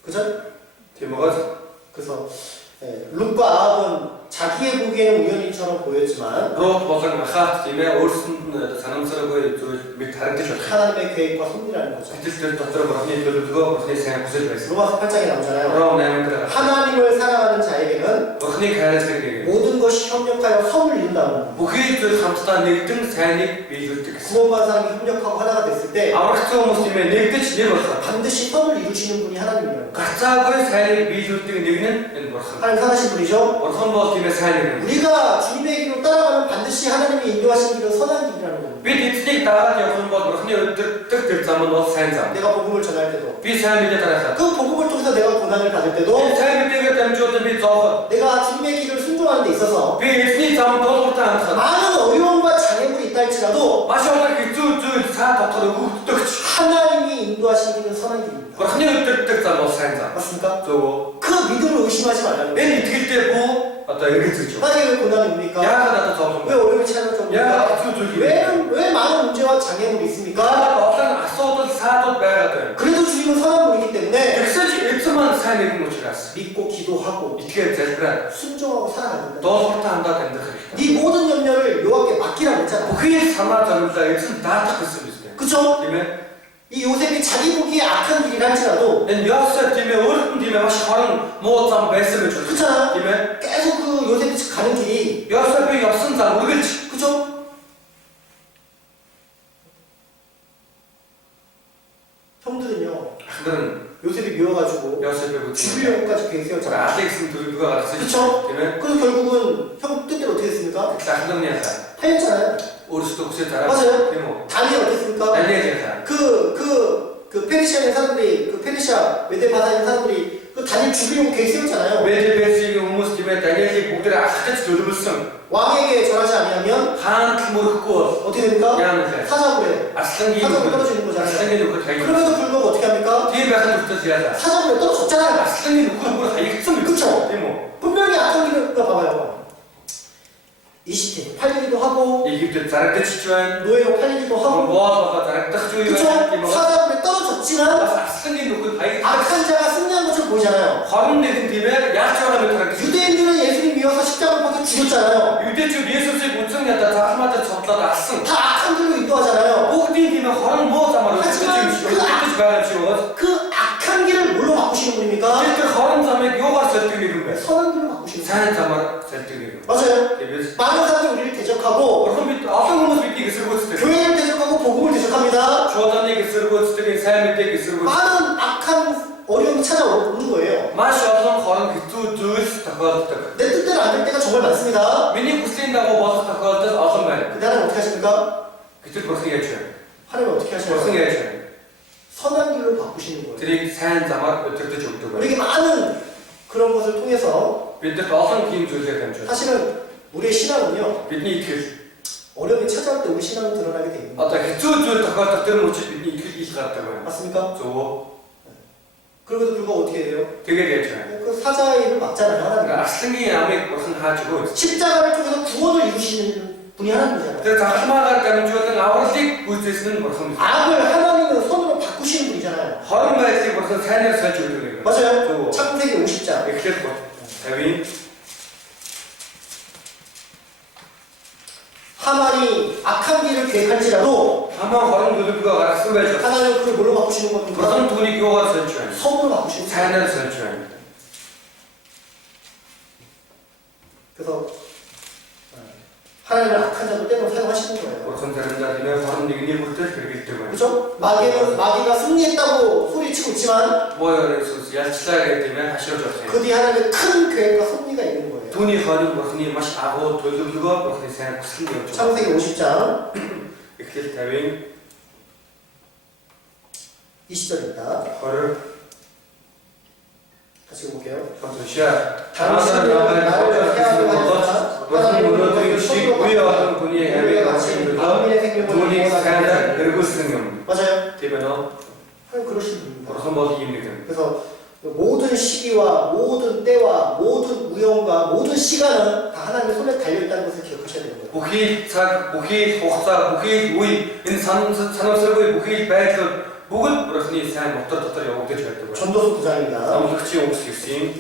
그죠? 제목은 그래서 룻과 아합은 자기의 자기의 보기에는 우연일처럼 보였지만 Рот болон анхаарч тийм ээ өөрсөнд нь санамсаргүй зүйл мэд харагдаж байна. 하나님의 계획과 섭리라는 거죠. Гэтэл тэр дотор бурхны төлөвлөгөө, бурхны сайн хүсэл байсан. 로마서 8장에 나오잖아요. Ром 8-д 하나님을 사랑하는 자에게는 бурхныг хайрлах нэг 모든 것이 협력하여 선을 이룬다는 бүхий зүйл хамтдаа нэгдэн сайныг биелүүлдэг гэсэн. 구원받은 사람이 협력하고 하나가 됐을 때 Аврагцсан хүмүүс тийм ээ нэгдэж нэг болох. 반드시 선을 이루시는 분이 하나님이라는 거예요. Гарцаагүй сайныг биелүүлдэг нэг нь энэ бурхан. 하나님 선하신 분이죠. Бурхан бол тийм ээ сайн нэг. 우리가 주님의 길로 따라가면 반드시 하나님이 인도하신 길은 선한 길이라는 겁니다. Бид эцнийг дагаад явах юм бол бурхны өдөртөг тэр зам нь бол сайн зам. 내가 복음을 전할 때도 Би сайн мэдээ тараахад. 그 복음을 통해서 내가 고난을 받을 때도 сайн мэдээгээр дамжуулан би зовоод 내가 주님의 길을 순종하는 데 있어서 би эцний зам дуулууртаа хандхад 많은 어려움과 장애물이 있다 할지라도 маш олон хэцүү зүйл цаа дотор өгөгдөгч. 하나님이 인도하신 길은 선한 길입니다. Бурхны өдөртөг зам бол сайн зам. 맞습니까? Зөв. 그 믿음을 의심하지 말라는 거예요. Энэ итгэлтэй бүү одоо эргэцэж байна. 하나님의 왜 고난이 옵니까? Яагаад надад зовлон 왜 бэ? 어려움이 찾아옵니까? Яагаад хэцүү зүйл 왜, юм бэ? 왜 많은 문제와 장애물이 있습니까? Олон асуудал саадууд байгаад байна. 그래도 주님은 선한 분이기 때문에 Тэгсэн чи эцэг маань сайн нэгэн учраас 믿고 기도하고 итгээр залбираад 순종하고 살아간다. доолгортой хандаад амьдрах хэрэгтэй. 네 모든 염려를 여호와께 맡기라고 했잖아. Бүхий санаа зориулаа эзэн даатах гэсэн биз дээ. 그쵸? Тийм ээ. 이 요셉이 자기 보기에 악한 길이라 할지라도 Энэ Йосеф тийм ээ өөрт нь тийм ээ маш хорон муу зам байсан гэж 그렇잖아. байна. Тийм ээ. 계속 그 요셉이 가는 길이 Йосеф의 явсан зам үргэлж 그죠? 형들은요 ахнар 요셉이 미워가지고 Йосеф의 бүтээн 죽이려고까지 계획 세웠잖아. 아лек슨 төлөвлөгөө гаргасан 그쵸? тийм ээ. 그래서 결국은 형 뜻대로 어떻게 됐습니까? Ахнарны ясаа 팔렸잖아요. өөрсдөө хүсэж дараа 맞아요. тийм үү? 다니엘 어땠습니까? 달리의 ясаа. 그 페르시아의 사람들이 그 페르시아 메데 바사의 사람들이 그 다니엘 죽이려고 계획 세웠잖아요. Бэлбэсийн хүмүүс тийм ээ Даниэлийг бүгдээ ахтаж төлөвлөсөн. 왕에게 절하지 아니하면 Хаан мөрөхгүй бол 어떻게 됩니까? яана вэ? 사자고 해. Аслангийн 사자고 떨어지는 거잖아요. Аслангийн нөхөр хаягдсан. 그럼에도 불구하고 어떻게 합니까? Тийм байхад хүртэл яалаа. 사자고 떨어졌잖아요. Аслангийн нөхөр бүр хаягдсан 그쵸? тийм үү? 분명히 악한 길을 봐봐요. 20대 팔리기도 하고 Египтэд зарагдаж ч байна. 노예로 팔리기도 하고 Боолгоо зарагдах ч үе байна. Тийм 그쵸? үү? 사자굴에 떨어졌지만 Бас Аслангийн нөхөр хаягдсан. 악한 자가 승리한 것처럼 보이잖아요. Хорон нэгэн тийм ээ яаж байгаа юм тарагдаж. 유대인들은 예수님 미워서 십자가를 벗겨 죽였잖아요. Юдэчүүд Есүсийг үзэн ядаа захмаадад цоглоод алсан. 다 악한 길로 인도하잖아요. Бүгдийн тийм ээ хорон муу замаар өчөж байгаа чи бол 그 악한 길을 뭘로 바꾸시는 분입니까? тэр хорон замыг юугаар солидог юм бэ? 선한 길로 바꾸시는 분이에요. сайн замаар солидог юм. 맞아요. Тэгээс 많은 사람들이 우리를 대적하고 бурхан бид олон хүмүүс бидийг эсэргүүцдэг. 교회를 대적하고 복음을 대적합니다. Чуулганыг эсэргүүцдэг, сайн мэдээг эсэргүүцдэг. 많은 악한 어려움이 찾아오는 거예요. Маш олон хорон хэцүү зүйл тохиолддог. 내 뜻대로 안 될 때가 정말 많습니다. Миний хүслийн дагуу болох тохиолдол олон байна. 근데 하나님 어떻게 하십니까? Гэтэл бурхан яаж вэ? 하나님 어떻게 Бурхан 하셔요? яаж вэ? 선한 길로 바꾸시는 거예요. Тэрийг сайн замаар өдөртөж өгдөг байна. 우리에게 많은 그런 것을 통해서 Бидэд олон тийм зүйлээр дамжуулж. 사실은 우리의 신앙은요 Бидний итгэл 어려움이 찾아올 때 우리 신앙은 드러나게 됩니다. одоо хэцүү зүйл тохиолдох тэр мөчид бидний итгэл ил гардаг байна. 맞습니까? Зөв. 그럼에도 불구하고 어떻게 해요? Тэгээд яаж вэ? 그 사자의 일을 막잖아요. 하나님. Аслангийн амыг бурхан хааж өгөө. 십자가를 통해서 구원을 이루시는 분이 하나님이잖아요. Тэр захалмаагаар дамжуулан авралыг гүйцээсэн нь бурхан. 악을 하나님은 손으로 바꾸시는 분이잖아요. Хорон байдлыг бурхан сайнаар сольж өгдөг юм. 맞아요. 창세기 50장. Эхлээд 50. 하만이 악한 길을 계획할지라도 Хамаа хорон төлөвлөгөө гаргасан байж байна. 하나님은 그걸 뭘로 바꾸시는 겁니까? Бурхан түүнийг юугаар сольж байна? 선으로 바꾸시는 거예요. Сайнаар сольж байна. 그래서 하나님은 악한 자도 때로 사용하시는 거예요. Бурхан заримдаа тийм ээ хорон нэгний хүртэл хэрэгэлдэг байна. 그렇죠? 마귀가 승리했다고 소리치고 있지만 Боо Есүс ялчлаа гэх тийм ээ хаширж байна. 그 뒤에 하나님의 큰 계획과 섭리가 있는 거예요. Түүний хойно бурханы маш агуу төлөвлөгөө бурханы сайн хүсэл нь явж байна. 창세기 50장 Эхлэл 50 20절입니다. 20 같이 볼게요. Хамтуншаа 당신은 나를 해하고 하였으나 Бурхан өнөөдрийн шиг үе олон хүний амийг авсан 만민의 생명을 түүнийг 구원하기 сайнаар 위해 хэрэгүүлсэн юм. 맞아요. Тийм ээ нөө. 하나님 그러시는 분입니다. Бурхан бол ийм нэгэн. 그래서 모든 시기와 모든 때와 모든 우연과 모든 시간은 다 하나님의 손에 달려있다는 것을 기억하셔야 되는 거예요. Бүхий цаг, бүхий хугацаа, бүхий үе энэ санамсаргүй бүхий байдлууд бүгд бурханы сайн мотор дотор явагдаж байдаг байна. 전도서 9장입니다. Амлагчийн үгс гэсэн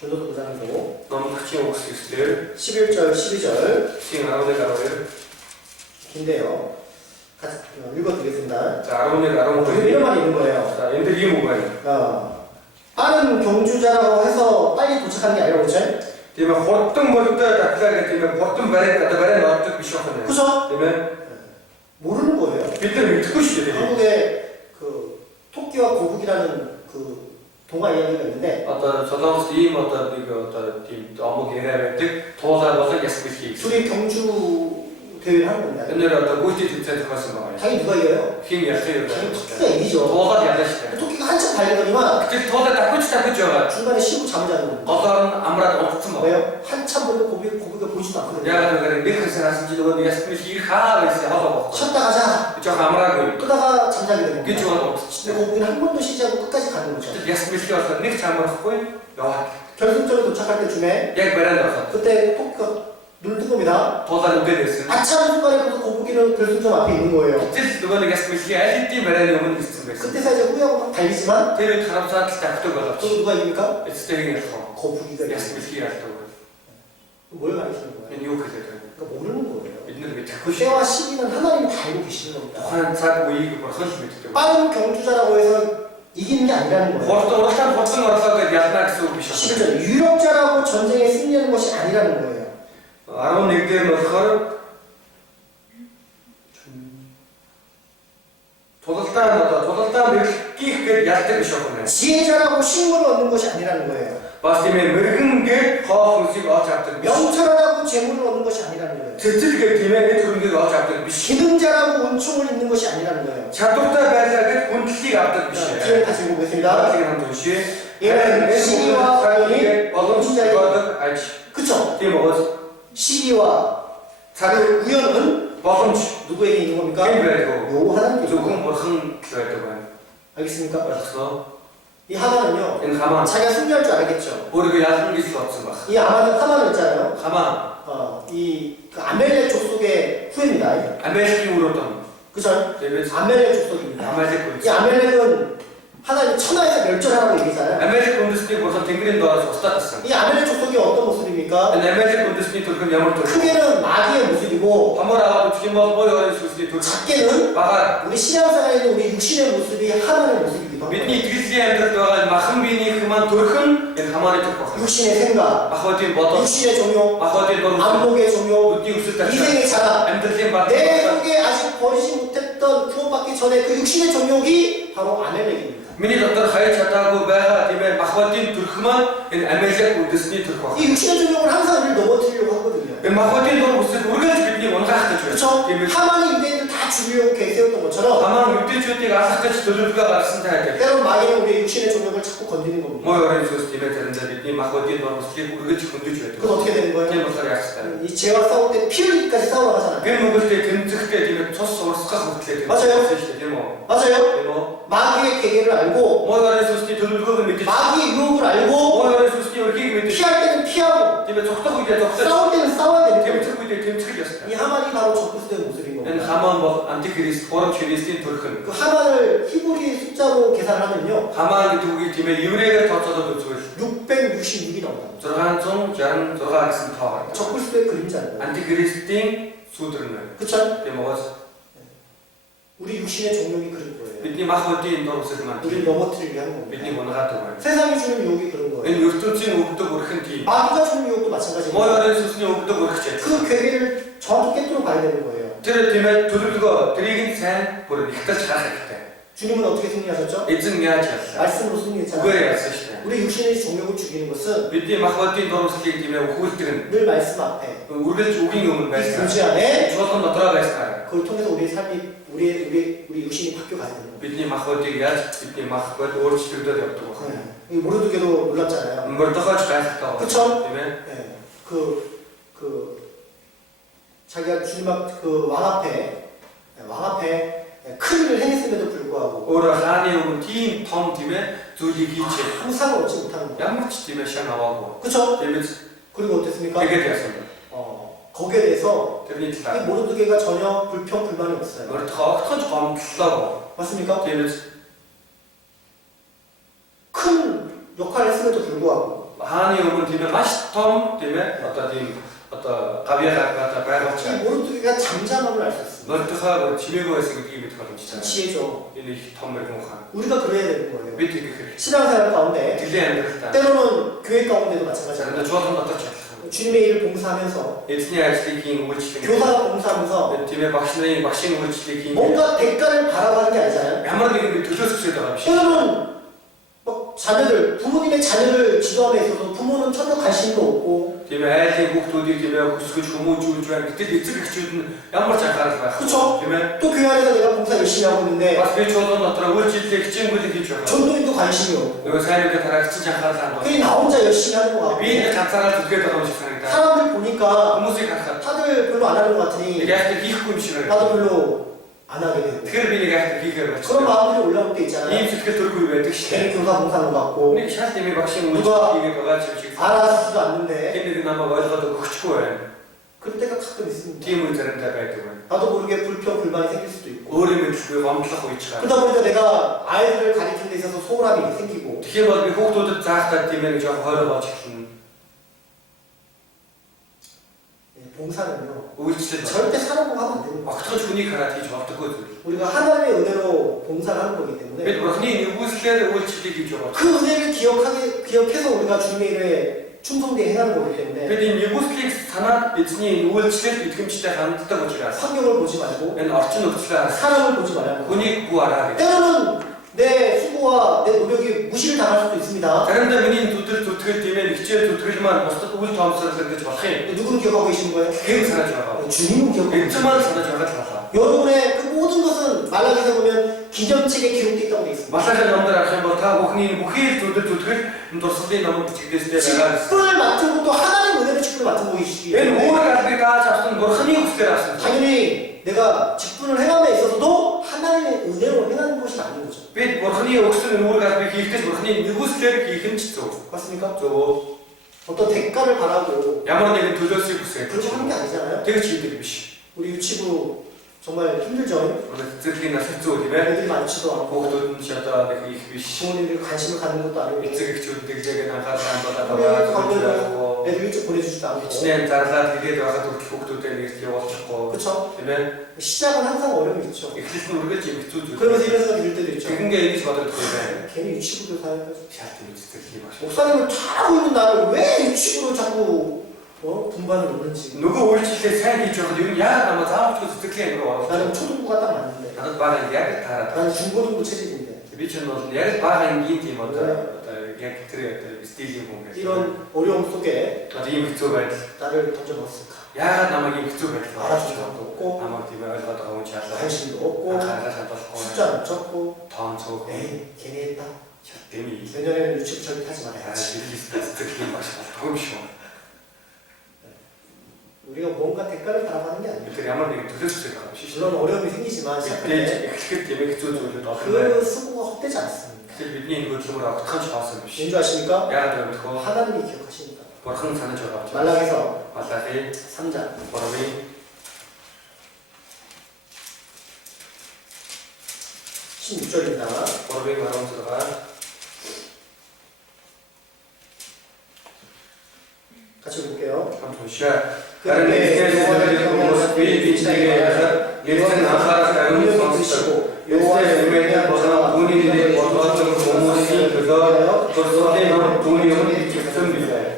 전도서 9장에서 Номер 11 11절, 12절 син 11 긴데요. 같이 읽어드리겠습니다. 자 11 이런 12 말이 있는 거예요. 자 엔들 이게 뭐가요? 빠른 경주자라고 해서 빨리 도착하는 게 아니라 그렇죠? тийм хурдан мөрдөө татлаа тийм хурдан барай ордог биш байна. 그죠? тийм ээ 모르는 거예요. бид нар мэдхгүй шүү дээ. 한국에 그 토끼와 거북이라는 그 동화 이야기가 있는데 Одоо солонгост ийм одоо нэг одоо тийм омог яриа байдаг. Туулаа болон ясбэлхий. 둘이 경주 대회를 하는 겁니다. энэ нэр одоо гүйтэй тэмцээн зохиосон байгаа юм. 당연히 누가 이겨요? Хин ялах юм. 토끼가 이기죠. Туулаад ялаа шүү дээ. 토끼가 한참 달리더니만 Гэтэл туулаа давхиж байгаа. 중간에 쉬고 잠을 자는 겁니다. Голоор нь амраад унтсан байна. 왜요? 한참 보니까 고기가 보이지도 않거든요. Яг нэг хэсэг хасан чи нөгөө ясбэлхий хаа байсан хаалаа бохоо. 쉬었다 가자. Жоо амраагүй. 끄다가 잠자게 되는 гэж 겁니다. бол 근데 унтчихлаа. 고기는 한 번도 쉬지 않고 끝까지 가는 거죠. ясбэлхий болохоор нэг ч амрахгүй яваа. 결승점에 도착할 때쯤에 Яг барайд орсон. 그때 토끼가 눈을 뜬 겁니다. Туулаа үдээд байсан. 아차하는 순간에 벌써 고기는 결승점 앞에 있는 거예요. Гэтэл нөгөө нэг ясбэлхий аль хэдийн барайны өмнө ирсэн байсан. 그때서 이제 후회하고 막 달리지만 Тэр үед харамсаад л тавьдаг боловч 또 누가 이깁니까? эцтэй ялах. 거북이가 이깁니다. ясбэлхий ялдаг. 뭘 가르치는 거예요? Энэ юу гэдэг вэ? 그러니까 모르는 거예요. бид нар 그 мэдэхгүй шүү. 때와 시기는 하나님이 다 알고 계시는 겁니다. Тухайн цаг үеийг бурхан л мэддэг. 빠른 경주자라고 해서 이기는 게 아니라는 거예요. Хурдан орлоо гэж ялнаа гэсэн үг биш үү? 11절 유력자라고 전쟁에 승리하는 것이 아니라는 거예요. 11 дээр нь болохоор тулалдаа мэдлэгийх гэж ялдаг биш үү? 지혜자라고 신문을 얻는 것이 아니라는 거예요. Бас тийм ээ мэрэгэн гээд хоол хүнсийг олж авдаг биш. 명철하다고 재물을 얻는 것이 아니라는 거예요. Цэцэл гээд тийм ээ нэг хөрөнгийг олж авдаг биш. 기능자라고 은총을 입는 것이 아니라는 거예요. Чадвартай байлаа гэж хүндлэлийг авдаг биш. 뒤에 다시 보겠습니다. Дараагийн хамт уншия. 얘는 시기와 цагийг боломжтой байдаг аж. 그쵸? Тийм үү? 시기와 цаг 우연은 боломж 누구에게 있는 겁니까? хэн байдаг вэ? 요 하나님께 있는 зөвхөн 겁니다. бурхан л байдаг байна. 알겠습니까? Ойлгосноо? 이 하만은요 Энэ хамаа 자기가 승리할 줄 알겠죠. өөрийгөө ялна гэж бодсон баг. 이 하만은 있잖아요. Хамаа 그 아멜렉 족속의 후예입니다. Америкийн үр өдөн. 그죠? Тэгээд 아멜렉 족속입니다. Америк 이 үндэс. 아멜렉은 하나님 천하에서 멸절하라고 얘기잖아요. Америк үндэсний бурхан тэнгэрийн доороос устгаасан. 이 아멜렉 족속이 어떤 모습입니까? Энэ Америк үндэсний төрх нь ямар төрх? 크게는 마귀의 모습이고 Хамаар аваад үсэх юм бол боо ёрын сүнсний төрх. 작게는 Бага 우리 신앙생활에 있는 우리 육신의 모습이 하나님의 모습이기도 бидний 합니다. итгэлийн амьдралд байгаа махан биений хүмүүс төрх нь энэ хамааны төрх байна. 육신의 생각, Махбодын бодол, 육신의 종욕, махбодын дурсал, 안목의 종욕, бүдгийн өсөлт тач, 인생의 자랑, амьдралын бат. 내 속에 아직 버리지 못했던 구원받기 전에 그 육신의 종욕이 바로 아멜렉입니다. Миний дотор хайж чадаагүй байгаа тийм ээ махбодын төрх маань энэ Америк үндэсний төрх байна. 이 육신의 종욕을 항상 우리를 넘어뜨리려고 하거든요. Энэ махбодын дур бүсэл үргэлж бидний унгаах гэж байна. 그렇죠? Тийм ээ. 하만이 유대인들 다 죽이려고 계획세웠던 것처럼 Хамаа 유대чүүдийг алах гэж төлөвлөгөө гаргасан таа. 때론 마귀는 우리의 육신의 종욕을 자꾸 건드리는 겁니다. Мой орон сүнс тийм ээ заримдаа бидний махбодын дур бүслийг үргэлж хөндөж байдаг. 그건 어떻게 되는 거예요? Тийм болохоор яах вэ? 이 죄와 싸울 때 피 흘리기까지 싸우러 가잖아요. Гэр мөнгөлтэй тэмцэхтэй тийм ээ цус урсгах хөтлөө тийм 맞아요. тийм үү? 맞아요? Тийм үү? 마귀의 계계를 알고 Мой орон сүнсний төлөвлөгөөг мэдэж 마귀의 유혹을 알고 Мой орон сүнсний өрхийг мэдэж 피할 때는 피하고 тийм ээ цогтох үедээ цогтож 싸울 때는 싸워야 되는 거예요. тэмцэх үедээ тэмцэх ёстой. 이 하만이 바로 적그리스도의 모습인 Энэ 겁니다. Хамаан бол антихрист, гурав Христийн төрх нь. 그 하만을 히브리 숫자로 계산하면요 Хамаан гэдэг үгийг тийм ээ еврейгээр тооцоолоод үзвэл 666이 나옵니다. 666 гэсэн тоо байна. 적그리스도의 그림자는 거예요. Антихристийн сүүдрэн байна. 그쵸? Тийм үү? 우리 육신의 종욕이 그런 거예요. Бидний мах бодийн дур бүсэл маань 우리를 넘어뜨리게 하는 бидний 겁니다. унагаадаг байна. 세상이 주는 유혹이 그런 거예요. Энэ ертөнцийн өгдөг өрх нь тийм. 마귀가 주는 유혹도 Мой 마찬가지입니다. орон сүнсний өгдөг өрх ч 그 괴계를 정확히 깨뜨려 봐야 되는 거예요. тэр тийм ээ төлөвлөгөө тэрийг нь сайн бүр ихтэж харах хэрэгтэй. 주님은 어떻게 승리하셨죠? Эзэн яаж яллаа? 말씀으로 승리했잖아요. Үгээр ялсан шүү дээ. 우리 육신의 종욕을 죽이는 것은 Бидний мах бодийн дур бүслийг тийм ээ өхүүлдэг нь 늘 말씀 앞에 үргэлж үгийн өмнө 이 байсан. 교지 안에 Чуулган дотроо байсан. 그걸 통해서 우리의 삶이 우리 육신이 바뀌어 가야 되는 거예요. Бидний мах бодийг яаж бидний мах бод өөрчлөгдөд явдаг байна. 이 모르드게도 놀랐잖아요. Мөрдөхөж гайхалтай байна. 그쵸? Тийм ээ. 예, 자기가 주님 왕 앞에 큰 일을 행했음에도 불구하고 Өөр хааны өмнө тийм том тийм ээ зүйлийг хийчихээ. 항상 얻지 못하는 거예요. Ямар ч тийм ээ шан аваагүй. 그쵸? Тийм ээ. 그리고 어땠습니까? Тэгээд яасан бэ? 거기에 대해서 Тэрний 이 талаар 모르드게가 전혀 불평 불만이 없어요. мөрдөхөө огтхож гомдлоо. 맞습니까? Тийм ээ. 큰 역할을 했음에도 불구하고 хааны өмнө тийм ээ маш том тийм ээ одоо тийм одоо гавьяа гадаа байгуулж 이 모르드게가 잠잠함을 알 수 있습니다. 너희가 지내고 있어 그게 믿고 가는 거잖아. 지혜죠. 이제 톰을 공한. 우리가 그래야 되는 거예요. 믿기 그. 신앙생활 가운데 딜레이 안 됐다. 때로는 교회 가운데도 자, 마찬가지입니다. 근데 좋아하는 어떻게? 주님의 일을 봉사하면서 에트니 아이스티킹 울치는. 교사가 봉사하면서 팀에 박신 울치킹. 뭔가 대가를 바라보는 게 아니잖아요. 아무리 그 도저스스에다가. 때로는 막 자녀들, 부모님의 자녀를 지도함에 있어서 부모는 전혀 관심도 없고 팀에 아이팅 국도디 팀에 국수 주무주주한 그때 이쪽에 주는 양말 잠깐 봐. 그쵸? 팀에 또 교회 안에서 내가 봉사 열심히 하고 있는데 마스크 초도 나타나 울칠 때 친구들이 기죠. 전도인도 관심이 없고 이거 사람들 다 진짜 하는 사람. 그게 나 혼자 열심히 하는 거 같고 비행기 감사를 두개 더 넣으시 사람이다. 사람들 보니까 무슨 감사. 다들 별로 안 하는 것 같으니 이게 하여튼 비극 음식을. 나도 별로 안 하게 되고 특별 비니가 하여튼 비극을. 그런 마음들이 올라올 때 있잖아요. 이 특별 돌고 왜 뜻이 괜히 교사 봉사하는 것 같고 근데 샤스 때문에 박신 누가 울치킹이 가가지고 지금. 알아주지도 않는데 걔네들 나만 어디서도 그치고 해. 그럴 때가 가끔 있습니다. 팀을 자른 데가 있더만. 나도 모르게 불평, 불만이 생길 수도 있고 어림을 주고 엄청나고 있지가. 그러다 보니까 내가 아이들을 가르치는 데 있어서 소홀함이 생기고 특히 뭐 혹도도 작다 때문에 저 허러가지고 봉사는요 울치들 절대 사람보고 하면 안 됩니다. 막 터주니 가라티 저었거든. 우리가 하나님의 은혜로 봉사를 하는 거기 때문에 근데 흔히 누구스레 울치들이 저. 그 은혜를 기억해서 우리가 주님의 일에 충성되게 행하는 거기 때문에 근데 누구스레 산하 이츠니 울치들 이금치다 하는 뜻하고 지라. 환경을 보지 말고 엔 어찌 없지라. 사람을 보지 말라는 거예요. 군이 구하라. 때로는 내 수고와 내 노력이 무시를 당할 수도 있습니다. 다른데 흔히 두들 때문에 이제 두들만 어떤 울 탐사를 그렇게 막 해. 근데 누구는 기억하고 계시는 거예요? 그 사람 좋아하고. 주님은 기억하고 계시는 일점만 거예요. 사람 좋아하고. 여러분의 그 모든 것은 말라기서 보면 기념책에 기록되어 있다고 되어 있습니다. 마사지 남들 앞에 못하고 흔히 뭐히 두들 또 너무 지겠을 때가 직분을 맡은 것도 하나님 은혜로 직분을 맡은 것이기 얘 때문에 뭐를 가지고 다 잡수는 걸 흔히 없애라. 당연히 내가 직분을 행함에 있어서도 하나님의 은혜로 행하는 것이 아닌 거죠. 왜 흔히 없으면 뭐를 가지고 이렇게 흔히 누구스레 이긴 짓죠. 맞습니까? 저 어떤 대가를 바라고 야만 얘기 도저히 없어요. 그렇게 하는 게 아니잖아요. 되게 지들이 비시. 우리 유치부 정말 힘들죠. 오늘 특히나 설조 집에 애들이 많지도 않고 보고도 시었다 내가 이 비시. 부모님들이 관심을 갖는 것도 아니고 이쪽에 저 되게 나가서 안 받아다가 우리 애들 일찍 보내주지도 않고 지난 자라 되게 나가서 그렇게 복도 때문에 이렇게 왔고 그렇죠? 그러면 시작은 항상 어려움이 있죠. 그리스도 모르겠지 그쪽도 그러면서 이런 생각이 들 때도 있죠. 그런 게 얘기 받을 거예요. 괜히 유치부 교사해가지고 샤트 특히 막 목사님을 잘하고 있는 나를 왜 유치부로 자꾸 분반을 놓는지. 누구 올칠 때 사연이 있어가지고 야 나만 다음 주에 어떻게 해 그러고 나는 초등부가 딱 맞는데 나는 바른 이야기 다 알아. 나는 중고등부 체질인데 미친 놈은 이야기 바른 인기 뭐다 이야기 들어야 스티지 공부. 이런 어려움 속에 어디 이미 그쪽에 나를 던져넣었을까. 야 나만 이미 그쪽에 알아주는 것도 없고 아마 뒤에 어디 갔다 오면 잘 관심도 없고 가가 잘 받고 숫자는 적고 다음 저 에이 괜히 했다. 때문에 내년에는 유치부 절대 하지 아 말아야지. 특히 막 너무 쉬워. 우리가 뭔가 대가를 바라보는 게 아니에요. 그래 아마 내가 들었을 거야. 물론 어려움이 생기지만 시작할 때 그때 때문에 그쪽으로 더 그 수고가 헛되지 않습니다. 그 믿는 걸 기억으로 하고 탁한 좋았어요. 왠지 아십니까? 야 그러면 그거 하나님이 기억하십니다. 뭐 항상 사는 줄 알았죠. 말라기서 말라기 3장 버러미 16절입니다. 버러미 말하면서가 같이 볼게요. 한번 쉬어. 다른 에스겔들의 모습이 비치게 해서 예전 아사라 가는 성시고 요한의 유명한 벗어나 본인의 벗어나는 공무원이 그저 그것에 돈이 직선입니다.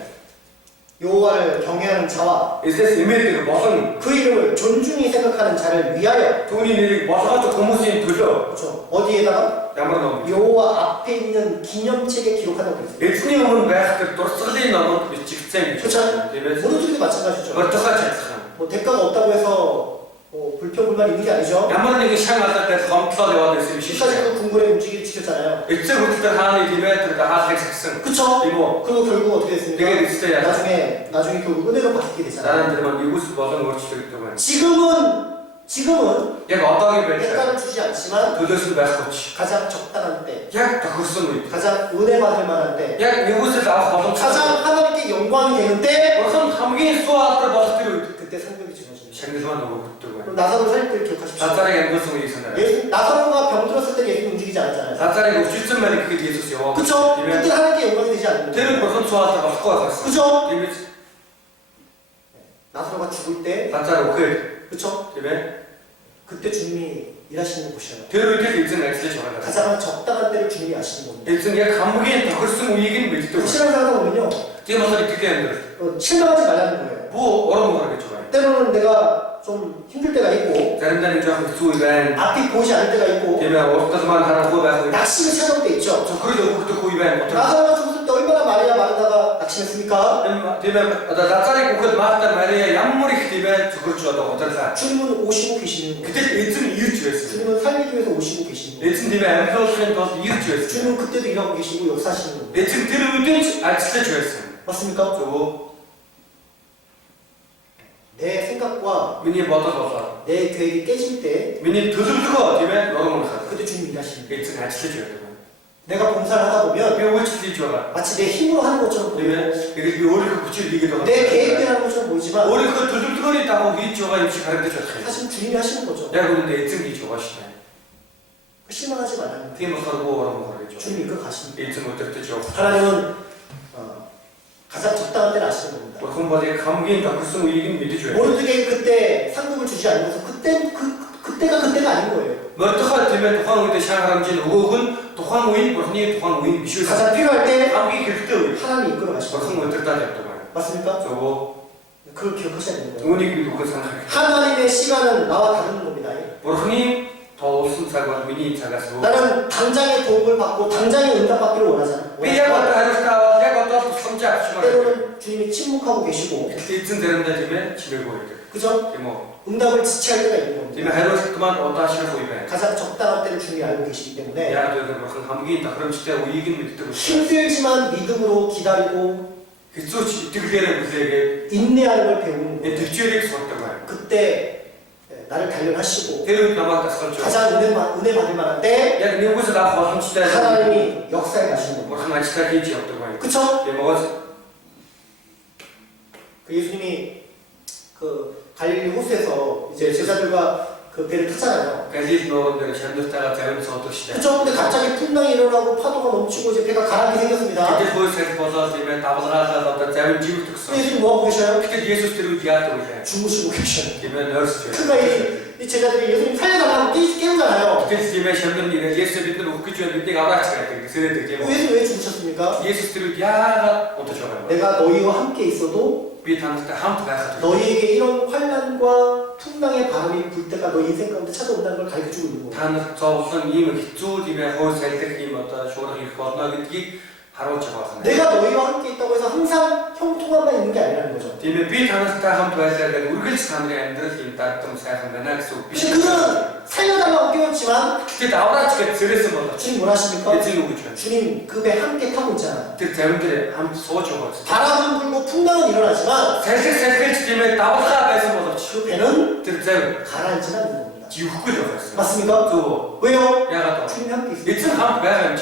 여호와를 경외하는 자와 이제 이메일을 벗은 그 이름을 존중히 생각하는 자를 위하여 돈이 내리 벗어가지고 공무원이 들려. 그렇죠. 어디에다가 양말 넣으면 여호와 앞에 있는 기념책에 기록하다고 있습니다. 에트니 오면 왜 돌슬리 넣는 직장 그렇죠. 모두들도 마찬가지죠. 어떡하지? 뭐 대가가 없다고 해서 불평불만 있는 게 아니죠. 양말 내기 샹할 때 검토가 되어 있으면 시까지 그 궁궐의 움직임을 지켰잖아요. 이제부터 하는 리베트를 다 하게 작성. 그쵸? 이거 그리고 결국 어떻게 됐습니까? 되게 리스트야. 나중에 결국 은혜로 바뀌게 되잖아요. 나는들만 이곳을 벗은 걸 치기 때문에. 지금은 얘가 어떻게 벨 대가를 주지 않지만 그것을 매스코치. 가장 적당한 때, 야, 다 그것은 뭐 가장 은혜 받을 만한 때, 야, 이곳을 다 벗은 가장 하나님께 영광이 되는 때, 무슨 함께 수아들 벗을 그때 상급이 주어집니다. 장례소만 놓고 뜨고 그럼 나사로 살릴 때 기억하십시오. 나사렛의 엠버스가 있었나요? 예수, 나사로가 병들었을 때 예수 움직이지 않았잖아요. 나사렛의 주쯤만이 그게 예수였어요. 그쵸? 그때 하나님께 영광이 되지 않는 대를 거예요. 벌써 좋아하다가 섞어갔어. 그죠? 이미 나사로가 죽을 때, 나사렛 그 그쵸? 이미 그때 주님이 일하시는 거 보셔요. 대를 이렇게 일생 엑스를 정한다. 가장 적당한 때를 주님이 아시는 겁니다. 일생에 감옥에 더 글쓰고 이기는 왜 있다고? 신앙생활 하다 보면요, 뒤에 마사리 듣게 하는데 실망하지 말라는 거예요. 뭐 얼어먹으라겠죠. 때로는 내가 좀 힘들 때가 있고, 자른다는 줄 알고 수입엔 앞이 보이지 않을 때가 있고, 뒤에 어떻게만 하나 구워봐서 낙심이 찾아올 때 있죠. 저 그러죠. 그것도 구입엔 어떻게 나사로가 죽었을 때 얼마나 마리아 마르다가 낙심했습니까? 뒤에 나사렛 그것 맞다 말이야. 양머리 뒤에 저 그럴 줄 알고 어쩌다. 주님은 오시고 계시는 거예요. 그때 일승 이웃주였어요. 주님은 살리기 위해서 오시고 계시는 거예요. 일승 뒤에 엠버스는 더 이웃주였어요. 주님은 그때도 일하고 계시고 역사하시는 거예요. 일승 뒤를 의견 아 진짜 주였어요. 맞습니까? 저거 내 생각과 미니 뭐더 내 계획이 깨질 때 미니 더들고 뒤에 너무 가. 그때 주님이 일하시는 거예요. 일승 아 진짜 주였어요. 내가 봉사를 하다 보면 왜 올치 좋아? 마치 내 힘으로 하는 것처럼 보이고 뒤에 이게 오리 그 붙일 이게 더. 내 계획대로 하는 것처럼 보이지만 오리 그 더들고 있다고 이 조가 임시 가는데 좋다. 사실 주님이 하시는 거죠. 내가 그런데 일승이 좋아하시네. 실망하지 말라는 거예요. 뒤에 뭐 살고 오라고 그러겠죠. 주님이 이끌어 가십니다. 일승 어떨 때죠? 하나님은 가장 적당한 때를 아시는 겁니다. 보통 뭐지 감기인 바꾸스 이긴 믿어줘요. 모르게 그때 상급을 주지 않으면서 그때가 아닌 거예요. 멀떡할 때면 독한 오인데 샤가람진 오곡은 독한 오인 뭐니 독한 오인 미슈 가장 필요할 때 감기 길때 하나님이 이끌어 가십니다. 보통 어떨 때였단 말이야. 맞습니까? 저거 그걸 기억하셔야 되는 거예요. 오닉 믿고 그 생각. 하나님의 시간은 나와 다른 겁니다. 보니 더 순살과 미니 작아서. 나는 당장의 도움을 받고 당장의 응답받기를 원하잖아. 비야 왔다 하루스다 내가 또 삼자 시간. 때로는 주님이 침묵하고 계시고 일승 되는데 되면 집에 보이게. 그죠? 뭐 응답을 지체할 때가 있는 겁니다. 되면 하루스 그만 어디다 시간 보이면. 가장 적당한 때를 주님이 알고 계시기 때문에 야, 그 감기인 다 그럼 진짜 이긴 믿고. 힘들지만 믿음으로 기다리고 그 소치 되게 그게 인내하는 걸 배우는 거예요. 득주에 썼던 거야. 그때 나를 단련하시고 대륙 남았다 설정. 가장 은혜 받을 만한 때 야, 미국에서 나와 한 시대 하나님이 역사에 가시는 뭐 겁니다. 하나 시대 기지 없던 거야. 그쵸? 예, 뭐가 그 예수님이 그 갈릴리 호수에서 이제 제자들과 그 배를 타잖아요. 가지 노원들 샨도스타가 자연서 어떤 시대. 그쵸? 근데 갑자기 풍랑이 일어나고 파도가 넘치고 이제 배가 가라앉게 생겼습니다. 그때 보이스에서 벗어서 되면 다바사라서 어떤 자연 지구 특성. 근데 예수님 뭐하고 계셔요? 그때 예수스들을 기하고 이제 주무시고 계셔요. 되면 너스 줘. 그러니까 이 제자들이 예수님 살려달라고 깨우잖아요. 그때 되면 션는 이제 예수 믿는 웃기 줄 믿는 아라치가 되게 세대들 게 예수님 왜 죽으셨습니까? 예수스들을 기하가 어떻게 좋아요? 내가 너희와 함께 있어도 비탄스타 함께 가서 너희에게 이런 환난과 풍랑의 바람이 불 때가 너 인생 가운데 찾아온다는 걸 가르쳐주고 있는 거예요. 단 저선 이미 기초 뒤에 호살 때 어떤 쇼를 거나기 바로 잡아서. 내가 너희와 함께 있다고 해서 항상 형통함만 있는 게 아니라는 거죠. 뒤에 비탄스타 함께 해야 돼. 우리가 사람들이 안들었긴 따뜻한 사람 만나서 근데 그는 살려달라고 깨웠지만 그때 나오라치가 들었어 뭐. 주님 뭘 하십니까? 예증이 오죠. 주님 그 배 함께 타고 있잖아요. 그 대원들이 함께 소주고. 바람은 불고 풍랑은 일어나지만 살살 뒤에 나오다 배서 뭐. 그 배는 들자 가라앉지 않는 겁니다. 지우고 들어갔어. 맞습니까? 그 왜요? 야가 또 주님이 함께 있어요. 예증 함께 배가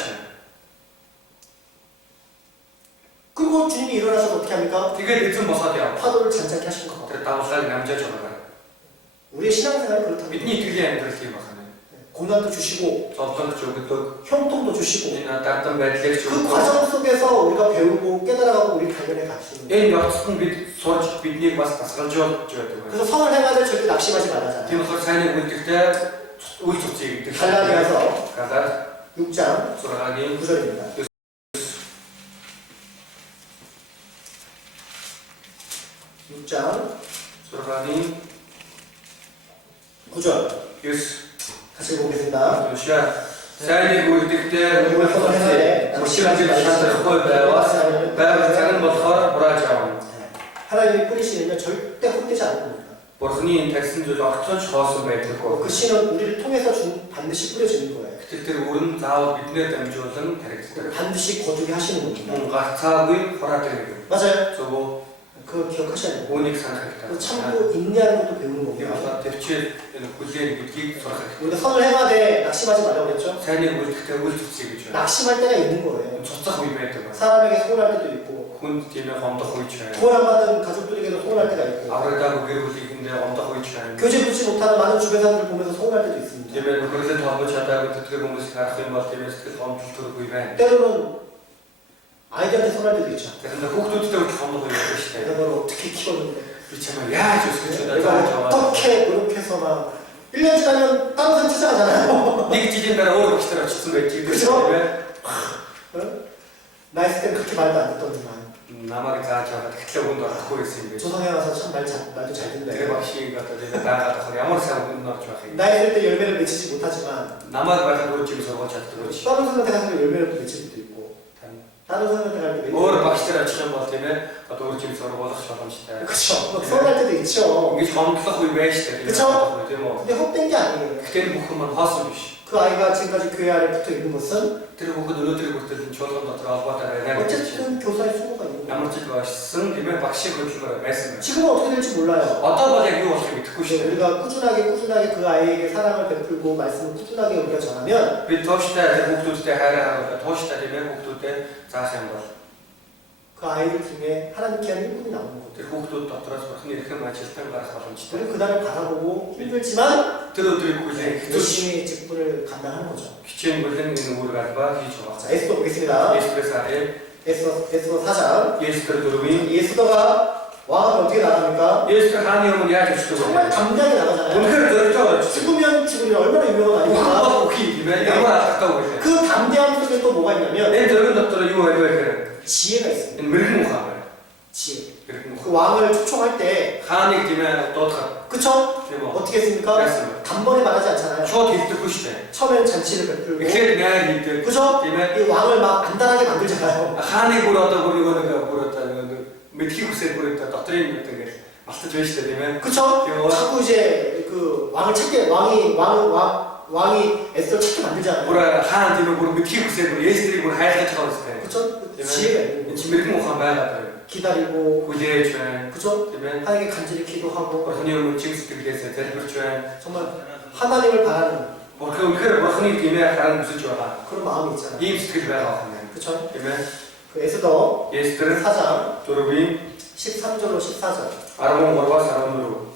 그리고 주님이 일어나서 어떻게 합니까? 이게 예증 못 사대요. 파도를 잔잔케 하신 것 같아요. 나도 살 남자 저거가. 우리의 신앙생활이 그렇답니다. 믿니 그게 안 들었기 막 하네. 고난도 주시고 저번 저기 또 형통도 주시고 이나 따뜻한 배틀 그 과정 속에서 우리가 배우고 깨달아가고 우리 발견해 가시는 거예요. 이 역습은 빛 소치 빛이 와서 다스러져 줘야 되고. 그래서 선을 행하되 절대 낙심하지 말아잖아요. 팀에서 사는 우리 때 우리 쪽지 갈라디아서 가다 6장 소라가니 9절입니다. 6장 소라가니 9절 예스 같이 보겠습니다. 도시야 사이니 우리 때 우리가 선을 행하되 시간제 샤서 콜 배워 배워 작은 것과 보라죠. 하나님이 뿌리시면 절대 헛되지 않을 겁니다. 버스니 텍슨 저 학천 셔서 배트고 그 씨는 우리를 통해서 반드시 뿌려지는 거예요. 그때 우른 자와 빛내 땀주어서는 데렉스 반드시 거두게 하시는 겁니다. 뭔가 사의 허락되는 맞아요. 저거 그걸 기억하셔야 돼요. 오닉 상상이다. 참고 인내하는 것도 배우는 겁니다. 여기서 대체 구제의 믿기 소라가니 우리가 선을 행하되 낙심하지 말라고 그랬죠? 사이니 우리 그때 우리 쪽지겠죠. 낙심할 때가 있는 거예요. 젖자고 이메했던 거야. 사람에게 서운할 때도 있고 хүнд тийм гомдох үеч байна. 구원받은 가족들에게도 서운할 때가 있고 аврагдаагүй гэр бүлийнхэндээ гомдох үеч байна. 교제 붙지 못하는 많은 주변 사람들 보면서 서운할 때도 있습니다. Тийм ээ нөхөрлөд холбож чадаагүй тэтгэх хүмүүс харах юм бол тийм ээ сэтгэл гомдол төрөх үе байна. 때로는 아이들한테 서운할 때도 있죠. Тэгэхээр хүүхдүүдтэй хүртэл гомдох үе байна шүү дээ. 내가 널 어떻게 키웠는데 Би чамайг яаж өсгөж 내가 чадаад 어떻게 노력해서 막 1년 지나면 다른 사람 찾아가잖아요. нэг жилийн дараа өөр ихтэй очсон байж тийм ээ. 나이스 때는 그렇게 말도 안 듣더니만 намайг зааж аваад гэтлээ хүнд орохгүй байсан юм бэ. 조성에 와서 참 말도 잘 Тэгээ 듣는데 багшийг одоо тийм дагаад авах ямар сайн хүнд орж байх юм. 나이 들 때 열매를 맺히지 못하지만 намайг байхад өөр чиг сургууль чаддаг гэж. 다른 사람한테 가서 열매를 또 맺힐 때도 있고 다른 사람한테 갈 때도 өөр 있고 багштай очих юм бол тийм ээ одоо өөр чиг сургуулах боломжтой. 그쵸 막 서운할 때도 있죠. ингэж гомдлох үе байж тээ. 그쵸? тийм үү. 근데 헛된 게 아니에요. Гэхдээ бүхэн маань хоосон биш. 그 아이가 지금까지 교회 안에 붙어 있는 것은 Тэр бүхэн өнөөдрийг хүртэл чуулган дотор холбоотой байна гэж. 어쨌든 교사의 수고가 있는 거예요. ямар ч байсан тийм ээ багшийн хөдөлмөр байсан байна. 지금은 어떻게 될지 몰라요. Одоо бол яг юу болохыг мэдэхгүй шүү дээ. 우리가 꾸준하게 그 아이에게 사랑을 베풀고 말씀을 꾸준하게 우리가 전하면 бид тууштай хүүхдүүдтэй хайраа харуулах, тууштай тийм ээ хүүхдүүдэд заах юм бол 그 아이들 중에 하나님께 한 일꾼이 나오는 거죠. тэр хүүхдүүд дотроос бурхны эрхэм ажилтан гарах боломжтой. 우리 그날을 바라보고 힘들지만 Тэр өдрийг хүлээн хэвтүүлж 열심히 직분을 감당하는 거죠. хичээн бүлэн энэ үүрэг албаа хийж байгаа. 자, 에스더 보겠습니다. 예수께서 에스더 4장. 예수께서 들어오니 에스더가 왕하면 어떻게 나갑니까? 예수께서 하나님 오면 야지 주시고 정말 담대하게 나가잖아요. 오늘 들었죠? 죽으면 죽으면 얼마나 유명한 아닙니까? 오케이 이면 얼마나 아깝다고 그랬어요. 그 담대함 속에 또 뭐가 있냐면 내 들은 것들은 이거 지혜가 있습니다. 밀무함을 지혜. 밀무함. 그 왕을 초청할 때 하나님 되면 또 다. 그쵸? 대박. 어떻게 했습니까? 그랬습니다. 단번에 말하지 않잖아요. 저 뒤집고 싶대. 처음엔 잔치를 베풀고 이렇게 내가 이때 그죠? 되면 이 왕을 막 간단하게 만들잖아요. 하나님 보러다 보리고는 보러다 메티우스에 보랬다 doctrine 같은 게 마스터 조이스 되면 그쵸? 이거 자꾸 이제 그 왕을 찾게 왕이 에스더를 찾게 만들잖아요. 보라 하나님 보러 메티우스에 보러 예수들이 보러 하얀 차원에서 돼. 그쵸? 지혜가 있는 거죠. 지금 밀무함 봐야 기다리고 구제해 주는 그쵸? 되면 하나님께 간절히 기도하고 하나님은 지금부터 그래서 대를 주는 정말 하나님을 바라는 뭐 그걸 하나님 때문에 하는 무슨 좋아. 그런 마음이 있잖아요. 이 스킬 배가 하면 그쵸? 되면 그 에스더 예수들은 4장 졸업이 13절로 14절 아람은 뭐라고 사람으로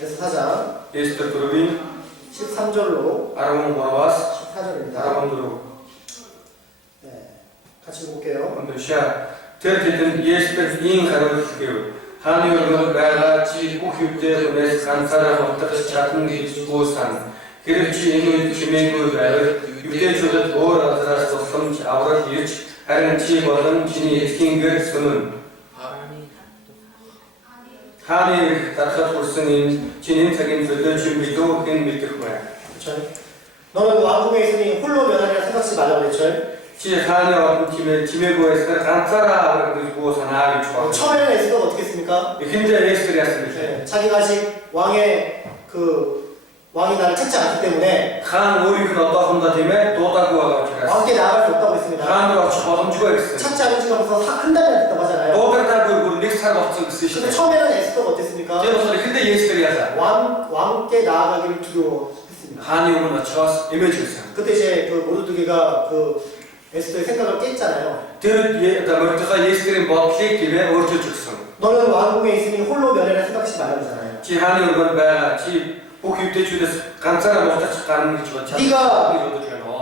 에스더 4장 예수들 졸업이 13절로 아람은 뭐라고 14절입니다. 아람으로 네, 같이 볼게요. 먼저시야 tertedin 예수들 인 가르치기요 하나님은 배가지 꼭휴대 보내서 간사람 어떻게 작은 기고산 그렇지 이는 지명을 배를 유대 조절 오라서 섬지 아우라 이르치 하는 지보는 진이 스킨글 수는 하나님 따뜻한 볼스님 진인 책임져도 준비도 행 믿을 거야. 그렇죠? 너는 왕궁에 있으니 홀로 면하리라 생각하지 말라고 그랬죠? 지 하나님 팀의 보에서 간사라 그리고 사나를 좋아. 처음에는 에스더가 어떻게 했습니까? 현재 예수들이었습니다. 네, 자기가 아직 왕이 나를 찾지 않기 때문에 хан өөрийнх нь одоо хондоо тийм ээ дуудаагүй байгаа учраас 왕께 나아갈 수 없다고 했습니다. хаан руу очих боломжгүй гэсэн. 찾지 않은 지가 벌써 한 달이 됐다고 하잖아요. дуудаагүй бүр нэг сар болсон гэсэн шүү 근데 дээ. 처음에는 에스더가 어땠습니까? Тэр болохоор ихэндээ 예수들이 яасан. 왕께 나아가기를 두려워했습니다. хааны өмнө очиос эмээж өгсөн. 그때 이제 그 모르드게가 그 에스더의 생각을 깼잖아요. Тэр мордехай 예수들의 бодлыг тийм ээ өөрчилж өгсөн. 너는 왕궁에 있으니 홀로 면회를 생각하지 말라고 하잖아요. Чи хааны өргөнд байгаа чи бүх юудэчүүдээс ганцаараа мухтаж гарна гэж бодож 네가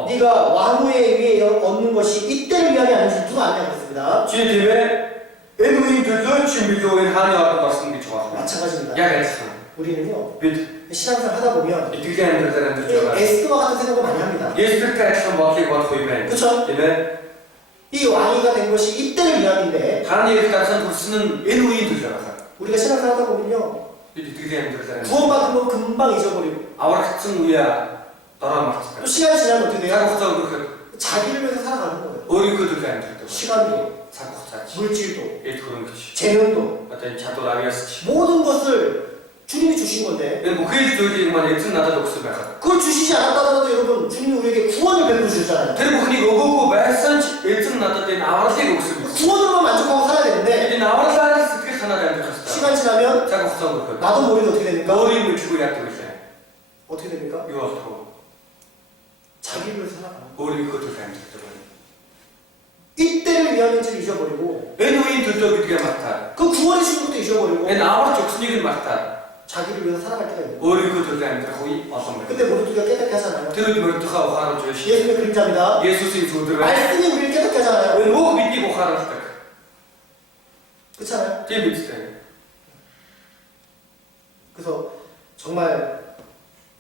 네가 왕후의 위에 얻는 것이 이때를 위함이 아닌지 누가 안 알겠습니다. чи тийм ээ энэ үеийн төлөө чи билүү энэ хааны ордод орсон гэж байгаа. 마찬가지입니다. Яг адилхан. 우리는요 бид 신앙생활 하다 보면 итгэлийн амьдралаар амьдарч байгаа. 에스더와 같은 생각을 많이 합니다. 예수들과 адилхан бодлыг бодох үе байна. 그렇죠? Тийм ээ. 이 왕위가 된 것이 이때를 위함인데 하나님 이렇게 당선 불수는 энэ үеийн төлөө байгаа. 우리가 신앙생활 하다 보면요 бид итгэлийн амьдралаар 구원받은 거 금방 잊어버리고 аврагдсан үеэ дараа мартдаг. 또 시간이 지나면 어떻게 цаг 돼요? хугацаа өнгөрөхөд 자기를 위해서 살아가는 거예요. өөрийнхөө төлөө амьдардаг. 시간도 цаг хугацаач. 물질도 эд хөрөнгөч. 재능도 одоо энэ чадвар авьяасч. 모든 것을 주님이 주신 건데 энэ бүхэл зүйлийг маань эзэн надад өгсөн байхад. 그걸 주시지 않았다더라도 여러분 주님이 우리에게 구원을 베풀어 주셨잖아요. тэр бүхнийг өгөөгүй байсан ч эзэн надад энэ авралыг өгсөн юм. 구원으로만 만족하고 살아야 되는데 энэ авралаар сэтгэл санаад амьдрах хэрэгтэй. 시간 지나면 цаг хугацаа өнгөрөхөд 나도 모르게 어떻게 됩니까? өөрийн мэдгүй яадаг вэ? 어떻게 됩니까? юу болох вэ? 자기를 위해서 살아가는 거예요. өөрийнхөө төлөө амьдардаг байна. 이때를 위함인지를 잊어버리고 Энэ үеийн төлөө гэдгээ мартаад, 그 구원의 신분도 잊어버리고 энэ аварч өгснийг нь мартаад, 자기를 위해서 살아갈 때가 있는 거예요. өөрийнхөө төлөө амьдрах үе олон байна. 그때 모르드가 깨닫게 하잖아요. Тэр үед мордохоо ухааруулж байна шүү. 예수님의 그림자입니다. Есүсийн зүудрэг байна. 말씀이 우리를 깨닫게 하잖아요. Энэ үг биднийг ухааруулдаг. 그렇잖아요. Тийм биз дээ. 그래서 정말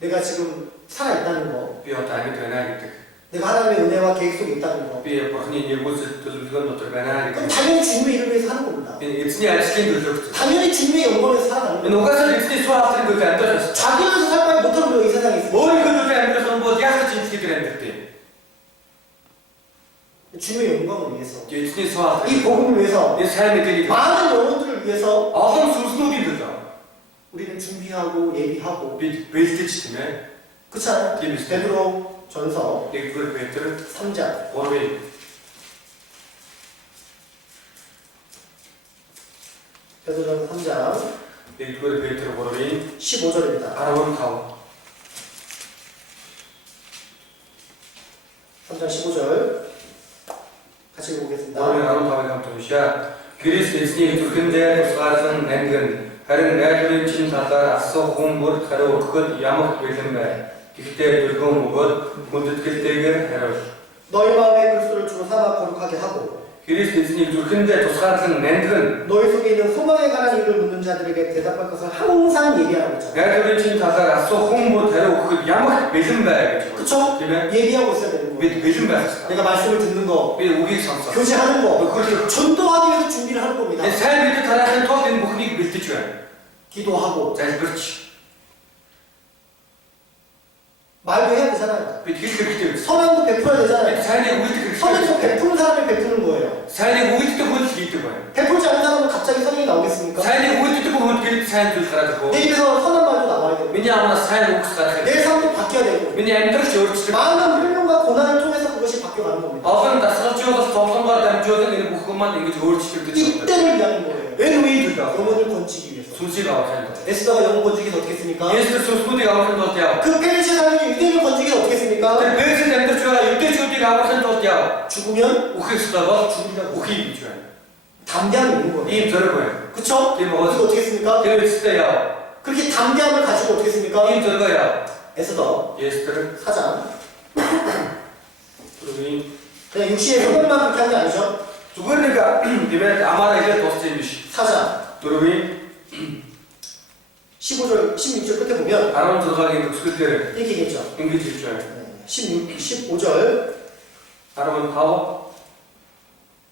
내가 지금 살아있다는 거, Би одоо амьд байна гэдэг. 내가 하나님의 은혜와 계획 속에 있다는 거, Би Бурхны нэгүсэл төлөвлөгөөнд дотор байна 그럼 гэдэг. 당연히 주님의 이름을 위해서 사는 겁니다. Энэ эзний ажлын төлөвлөгөө. 당연히 주님의 영광을 위해서 살아가는 Энэ 거예요. угаасаа эзний сүр хаалтрын төлөө амьдрах ёстой. 자기를 위해서 살 바에 못하는 거 이 세상에 있어요. өөрийнхөө төлөө амьдрах юм бол яг ч эзний амьдрэх юм. 주님의 영광을 위해서, Эзний сүр хаалтрын 이 복음을 위해서, энэ сайн мэдээний 많은 영혼들을 위해서 олон сүнслүүдийн төлөө 우리는 준비하고 예비하고 бид бэлдэж тийм ээ. 그렇잖아요. Тийм биз дээ. 베드로 전서 Нэгдүгээр Петр 3장 3-ын 베드로 3장 нэгдүгээр Петр 3-ын 15절입니다. 15. 3장 15절 같이 읽어보겠습니다. 3-15-ыг хамт уншаа. Христ эзний зүрхэндээ тусгаарлан нандин харин найдварын чинь талаар асуух хүн бүр хариу өгөхөд ямар бэлэн бай. Гэхдээ дүргэн өгөөд хүндэтгэлтэйгээр хариул. 너희 마음에 그리스도를 주로 삼아 거룩하게 하고 Христ эзний зүрхэндээ тусгаарлан нандин 너희 속에 있는 소망에 관한 일을 묻는 자들에게 대답할 것을 항상 얘기하고 있잖아요. найдварын чинь талаар асуух хүн бүр хариу өгөхөд ямар бэлэн бай гэж. 그쵸? Тийм ээ. 얘기하고 있어야 되는 거예요. Бид бэлэн байх хэрэгтэй. 내가 말씀을 듣는 거, Би үгийг сонсоо. 교제하는 거, 그걸 전도하기 위해서 준비를 하는 겁니다. сайн мэдээ тараахын тулд энэ бүхнийг бэлдэж байна. 기도하고 Залбирч. 말도 해야 되잖아요. Бид хэлэх хэрэгтэй биз. 선행도 베풀어야 Бид 되잖아요. сайныг үйлдэх 선행도 хэрэгтэй. 베푸는 사람을 베푸는 거예요. Сайныг үйлдэх хүн л хийдэг байна. 베풀지 않는 사람은 갑자기 선행이 나오겠습니까? Сайныг үйлдэх хүн гэрэл сайн зүйл гараад 내 ирэх. 입에서 선한 말도 나와야 되고 Миний амнаас сайн үгс гарах 내 хэрэгтэй. 삶도 바뀌어야 되고 Миний амьдрал ч өөрчлөгдөх. 많은 훈련과 고난을 통해서 그것이 바뀌어가는 겁니다. Олон дасгалжуулалт тоглоомоор дамжуулан энэ бүх хүмүүс ингэж өөрчлөгдөж байна. 이때를 위한 거예요. Энэ үеийн төлөө 영혼을 건지기 위해서. сүнсийг авахын тулд. 에스더가 영혼 건지기 어떻게 했습니까? Есүс сүнслүүдийг авахын тулд яв. 그 페르시아 사람이 유대인을 건지기 어떻게 했습니까? Тэр Персид амьдарч байгаа юдэчүүдийг авахын тулд яв. 죽으면 Үхэх ёстой бол 죽으리라고. үхий гэж байна. 담대함이 있는 거예요. Ийм зориг байна. 그쵸? Тийм 그래서 бол 어떻게 했습니까? тэр үстэй яв. 그렇게 담대함을 가지고 어떻게 했습니까? Ийм зоригоо яв. 에스더 Естер 4장 түрүүний 그냥 육신의 성공만 그렇게 한 게 아니죠? зүгээр нэг дэмэд амаараа хэлээд дууссан юм биш. 4장 Түрүүний 15절, 16절 끝에 보면 16-гийн төгсгөлээр 이렇게 얘기했죠. ингэж хэлж байна. 16, 15절, 15,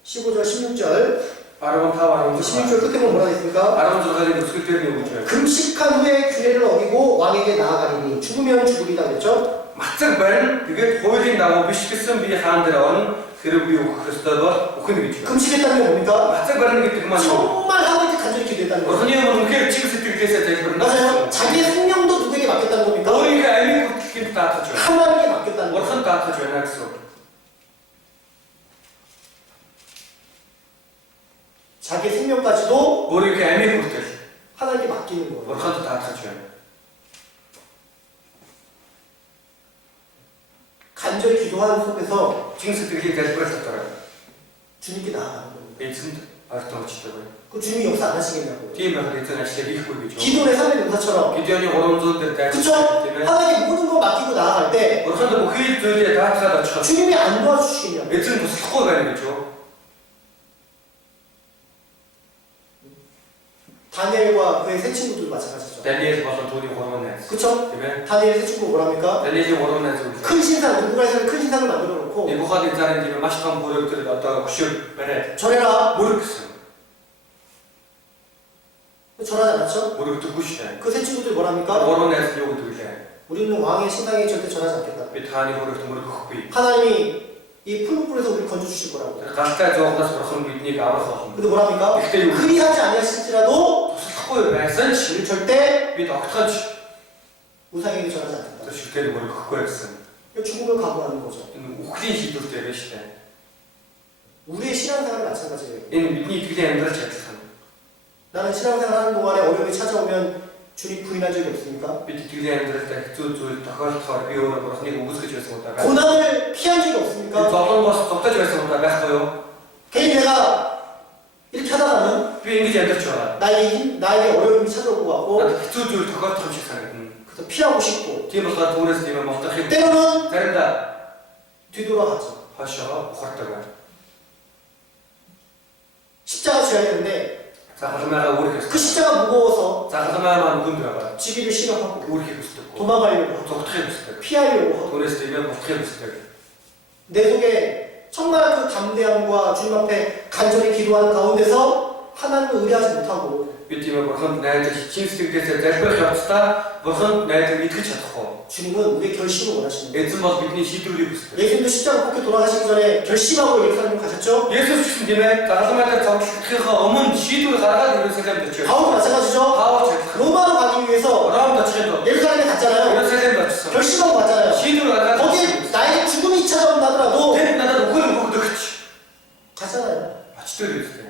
15절, 16절, 15, 16절 끝에 보면 뭐라 했습니까? 16-гийн төгсгөлээр нь өгч байна. 금식한 후에 규례를 어기고 왕에게 나아가리니 죽으면 죽으리다 그랬죠? Мацаг барин тэгээд хуулийн дагуу биш гэсэн би хаан дээр орно. Хэрэг би өгөх ёстой бол өгнө гэж байна. 금식했다는 게 뭡니까? Мацаг барин гэдэг маань юу? 정말 하나님께 간절히 기도했다는 거예요. Бурхны өмнө үнэхээр чих сэтгэлээсээ залбирна. 맞아요. 자기의 생명도 누구에게 맡겼다는 겁니까? өөрийнхөө амийг хүртэхэд даатгаж байна. 하나님께 맡겼다는 거예요. Бурхан даатгаж байна гэсэн үг. 자기의 생명까지도 өөрийнхөө амийг хүртэл 하나님께 맡기는 거예요. Бурханд даатгаж байна. 간절히 기도하는 속에서 Чин сэтгэлийн залбирал дотор 주님께 나아가는 겁니다. эзэнд ортон очдог байна. 그 주님이 역사 안 하시겠냐고요. Тийм байх эзэн ажлыг хийхгүй гэж. 기도의 3의 용사처럼 Гидеоны 300 дээр дайрч 그쵸? тийм ээ. 하나님께 모든 걸 맡기고 나아갈 때 Бурханд бүхий зүйлээ даатгаад очиход 주님이 안 도와주시겠냐고요. эзэн туслахгүй байна гэж юу? 다니엘과 그의 세 친구들도 마찬가지죠. Даниэл болон түүний 3 найз. 그쵸? Тийм ээ. 다니엘의 세 친구가 뭐랍니까? Даниэлийн 3 найз үлээ. 큰 신상, 누군가에서는 큰 신상을 만들어 놓고 Небухаднецарын тийм маш том бүрэлдэхүүн одоо хөшөө бариад 절해라. мөрөг гэсэн. 절하지 않았죠? Мөрөгдөхгүй шүү дээ. 그 세 친구들이 뭐랍니까? 3 найз юу гэдэг вэ? 우리는 왕의 신상에 절대 절하지 않겠다. Би тааны мөрөгт мөрөгөхгүй. 하나님이 이 풀무불에서 우리를 건져주실 거라고. Тэр галтай зоогноос бурхан биднийг аврах болно. 근데 뭐랍니까? Гэхдээ юу? 그리하지 아니하실지라도 туслахгүй байсан ч 우리 절대 бид огтхож 우상에게 절하지 않겠다. тэр шүтээр мөрөгөхгүй гэсэн. 죽음을 각오하는 거죠. Энэ үхлийн шийдвэртэй байна шүү дээ. 우리의 신앙생활은 마찬가지예요. Энэ бидний итгэлийн амьдрал адилхан. 나는 신앙생활 하는 동안에 어려움이 찾아오면 주님 부인한 적이 없습니까? Бид итгэлийн амьдралдаа хэцүү зүйл тохиолдохоор би өөрөө бурхныг үгүйсгэж байсан удаа байна. 고난을 피한 적이 Би 없습니까? зовлонгоос зогтож байсан удаа байхгүй юу? 괜히 내가 이렇게 하다가는 Би ингэж ядаж байгаа. 나에게 어려움이 찾아올 것 같고 Надад хэцүү зүйл тохиолдох юм шиг санагдана. 그래서 피하고 싶고 Тийм болохоор түүнээс тийм юм мохтох юм. 때로는 Заримдаа 뒤돌아가죠. хойшоо ухардаг байна. 십자가 져야 되는데 За халамайгаа үүрэх 그 ёстой. 십자가 무거워서 За халамай маань хүнд байгаа. 지기를 싫어하고 Үүрхийг хүсдэг. 도망가려고 하고 Зогдохыг хүсдэг. 피하려고 하고 Түүнээс тийм юм мохтохыг хүсдэг. 내 속에 정말 그 담대함과 주님 앞에 간절히 기도하는 가운데서 하나님을 의뢰하지 못하고 Би тийм бурханд найдаж чин сэтгэлдээ залбирах явцдаа бурханд найдаж итгэж чадахгүй. 주님은 우리의 결심을 원하시는 거예요. Эзэн бол бидний шийдвэрийг хүсдэг. 예수님도 십자가 뽑혀 돌아가시기 전에 결심하고 예루살렘 가셨죠? Есүс ч гэсэн тийм ээ загалмай дээр зогсохын өмнө шийдвэр гаргаад Иерусалимд очив. 바울도 마찬가지죠? Паул ч адилхан. 로마로 가기 위해서 Ромд очиход 예루살렘에 갔잖아요. Иерусалимд очсон. 결심하고 갔잖아요. шийдвэр гаргаад 거기에 나에게 죽음이 찾아온다더라도 тэр надад үхэл өгдөгч 갔잖아요. очдог юм байна.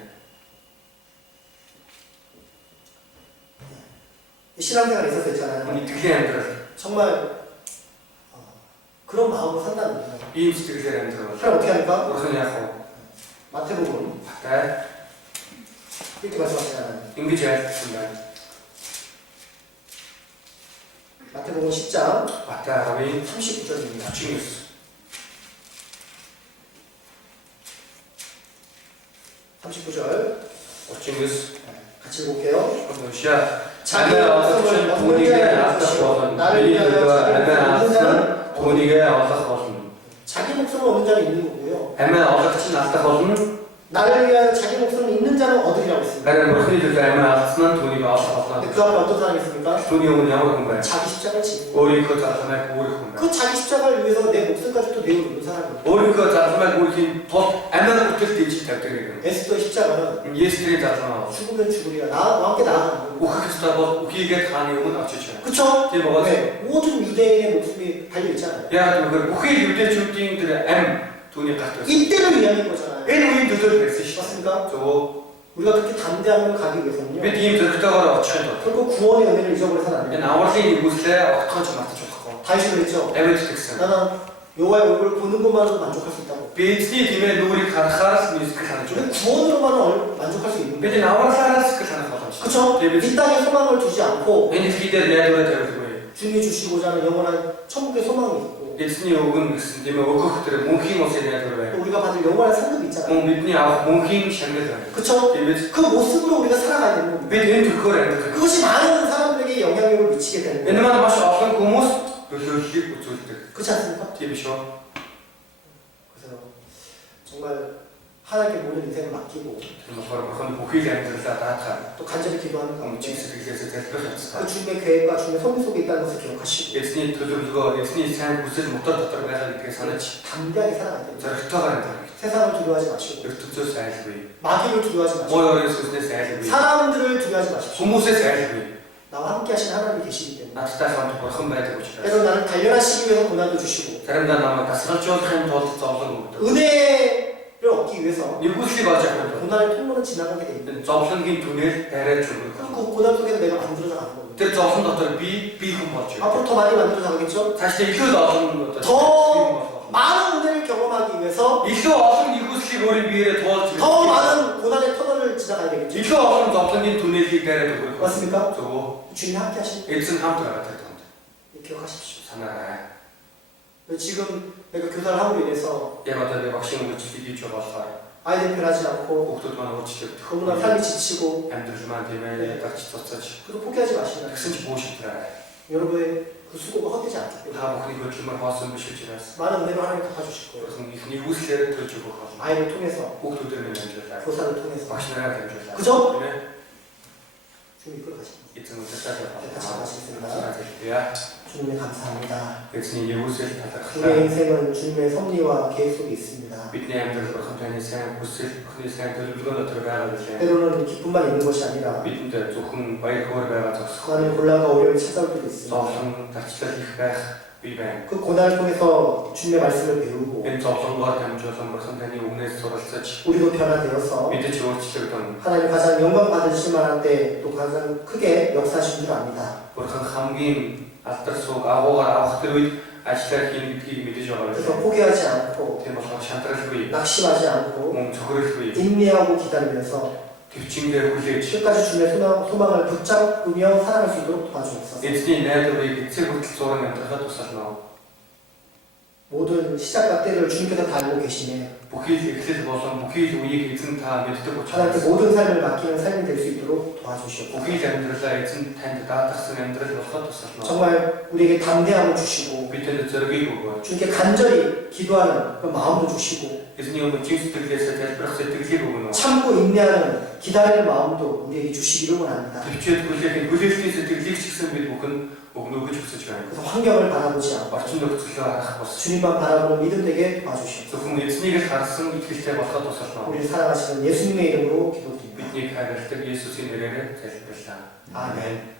신앙생활에 있어서 있잖아요. Итгэлийн амьдрал 정말 그런 마음으로 산다는 거예요. ийм сэтгэлээр амьдрал. 하나님 어떻게 합니까? Бурхан яах вэ? 마태복음 Матай 이렇게 말씀하시잖아요. ингэж айлтсан байна. 마태복음 10장 Матай 10-ийн 39절입니다. 39. 39절 39. 같이 읽어볼게요. уншаа. Амиа олгогч нь түүнийгээ алдах болно. Миний төлөө амиа алдсан нь түүнийгээ олох болно. 자기 목숨을 얻는 자는 있는 거고요. Амиа олгогч нь алдах болно. 나를 위하여 자기 목숨을 잃는 자는 얻으리라고 했습니다. Харин бурхны төлөө амиа алдсан нь түүнийг олох болно. 근데 그 앞에 어떤 사람이 있습니까? Түүний өмнө ямар хүн байна? 자기 십자가를 지고 өөрийнхөө зарламайг үүрэх хүн байна. 그 자기 십자가를 위해서 내 목숨까지도 내어놓는 사람이에요. өөрийнхөө зарламайг үүрэхийн тулд амиа хүртэл дийж тавьдаг юм. 에스더의 십자가는 Есүсний зарламаа. 죽으면 죽으리라 너와 함께 나아가는 거예요. Үхэх ёстой бол үхийгээд хааны өмнө очиж байна. 그쵸? Тийм байгаа. 네, 모든 유대인의 목숨이 달려있잖아요. Яг тэгэхээр бүхий юдэчүүдийн тэр ам түүний гарт байсан. 이때를 위한 거잖아요. Энэ үеийн төлөө байсан шүү дээ. 맞습니까? Зөв. 우리가 그렇게 담대함으로 가기 위해서는요. Бид ийм зөрөгтэйгээр очих юм бол 결국 구원의 은혜를 잊어버려서는 안 돼요. энэ авралын нэгүслээ огтхон ч мартаж болохгүй. 다윗이 그랬죠. Давид гэсэн. 나는 여호와의 얼굴을 보는 것만으로도 만족할 수 있다고. Би эзний тэмээ нүрийг харахаар миний сэтгэл ханаж 우리 байна. 구원으로만은 만족할 수 있는 Бид 거예요. энэ авралаараа сэтгэл ханах боломжтой. 그쵸? Тэгээд 이 땅에 소망을 두지 않고 энэ дэлхий дээр найдвараа тавьдаггүй. 주님이 주시고자 하는 영원한 천국의 소망이 있고 Эзний өгөн гэсэн тийм өгөх тэр мөнхийн усын найдвар байна. 또 우리가 받을 영원한 상급이 있잖아요. Мөн бидний авах мөнхийн шагнал байна. 그쵸? Тэгээд 그 모습으로 우리가 살아가야 되는 겁니다. бид энэ төлхөөр амьдрах. 그것이 많은 사람들에게 영향력을 미치게 되는 Энэ 거예요. маань маш олон хүмүүс төлөөллийг үзүүлдэг. 그렇지 않습니까? Тийм шүү. 그래서 정말 하나님께 모든 인생을 맡기고 Тэр болохоор бурхан бүхий л амьдралаа даатахаар 또 간절히 기도하는 өмнө 가운데 сэтгэлээсээ залбирах 그 явцдаа 주님의 계획과 주님의 섭리 속에 있다는 것을 기억하시고 эзний төлөвлөгөө, эзний сайн хүсэл мотор дотор байгаа гэдгийг санаж 담대하게 살아가야 됩니다. зоригтойгоор амьдрах. 세상을 두려워하지 마시고 ертөнцөөс айлгүй. 마귀를 두려워하지 마시고 Муу ёрын сүнснээс айлгүй. 사람들을 두려워하지 마십시오. Хүмүүсээс айлгүй. 나와 함께 하신 하나님이 계시기 때문에 Надтай хамт бурхан байдаг учраас. 때론 나를 단련하시기 위해서 고난도 주시고 Заримдаа намайг тасгалжуулахын тулд зовлон өгдөг. 은혜를 얻기 위해서 Нэгүслийг олж авах нь 고난의 통로는 지나가게 됩니다. энэ зовлонгийн түнээр дайраад жүргэх. 그 고난 속에서 내가 만들어져 가는 겁니다. Тэр зовлон дотор би хүн болж байна. 앞으로 더 많이 만들어져 가겠죠? Цааш илүү олон одоо 더 많은 은혜를 경험하기 위해서 илүү олон нэгүслийг өөрийн биеэрээ туулж 더 많은 고난의 터널을 지나가야 되겠죠? илүү олон зовлонгийн түнэлийг дайраад өгөх. 맞습니까? зөв. 주님 함께 하신 эзэн хамт байгаа танд 기억하십시오. санаарай. 지금 내가 교사를 함으로 인해서 Яг одоо би багшийн үйлчлэлийг хийж байгаа болохоор 아이들 편하지 않고 хүүхдүүд маань өөрчлөлт 너무나 삶이 지치고 амьдрал маань тийм ээ дагч цуцаж 그래도 포기하지 마시라. тэгсэн ч бууштраа. 여러분의 그 수고가 헛되지 않기 때문에 Та бүхний хөдөлмөр хоосон биш учраас 많은 은혜를 하나님 갚아주실 거예요. бурхан ихний үйлслээр төлж өгөх болно. 아이를 통해서 Хүүхдүүдээр минь амжилтаа. 교사를 통해서 Багш нараа дамжуулаад. 그죠? Тийм ээ. 주님 이끌어 가십니다. Эзэн удирдах 같이 나가시겠습니다. байна. 주님의 감사합니다. Эзний 예우сэл 우리의 талархлаа. 인생은 주님의 섭리와 계획 속에 있습니다. Бидний амьдрал бурхан таны сайн хүсэл, бурханы сайн төлөвлөгөө дотор байгаа билээ. 때로는 기쁨만 있는 것이 아니라 Бидэнд зөвхөн баяр хөөр байгаа зогсох. 많은 곤란과 어려움이 찾아올 때도 있습니다. Зовлон, дарчлал их байх бий байна. 그 고난을 통해서 주님의 말씀을 배우고 Энэ зовлонгоор дамжуулан бурхан таны үгнээс суралцаж 우리도 변화되어서 мэдэж өөрчлөгдөн. 하나님 가장 영광 받으실 만한 때 또 가장 크게 역사하신 줄 압니다. Бурхан хамгийн алдар сууг агуугаар авах тэр үед ажиллаа хийн гэдгийг мэдэж байгаа 그래서 билээ. 포기하지 않고 Тийм болохоор шантралгүй, 낙심하지 않고 мөн цохролгүй, 인내하고 기다리면서 төвчингээр хүлээж 끝까지 주님의 소망을 붙잡으며 살아갈 수 있도록 도와주옵소서. эзний найдварыг эцэг хүртэл зураг амьдрахад тусална. 모든 시작과 때를 주님께서 다 알고 계시네. Бүхий л эхлэл болон бүхий л үеийг эзэн та мэддэг 하나님께 учраас 모든 삶을 맡기는 삶이 될 수 있도록 도와주시옵소서. бүхий л амьдралаа эзэн танд даатгсан амьдрал болоход тусална. 정말 우리에게 담대함을 주시고 Бидэнд зориг өгөөч. 주님께 간절히 기도하는 그 마음도 주시고 Эзний өмнө чин сэтгэлээс тайлбарах сэтгэлийг өгнө. 참고 인내하는 기다리는 마음도 우리에게 주시기를 원합니다. Төвчээд хүлээхийн сэтгэлийг ч гэсэн бид бүхэн өгнө гэж хүсэж байна. 그래서 환경을 바라보지 않고 Орчин нөхцөлөө харах бос. 주님만 바라보는 믿음 되게 도와주시옵소서. Зөвхөн эзнийг л харсан итгэлтэй болоход тусална. 우리를 사랑하시는 예수님의 이름으로 기도드립니다. Бидний хайрладаг Есүсийн нэрээр залбирлаа. 아멘.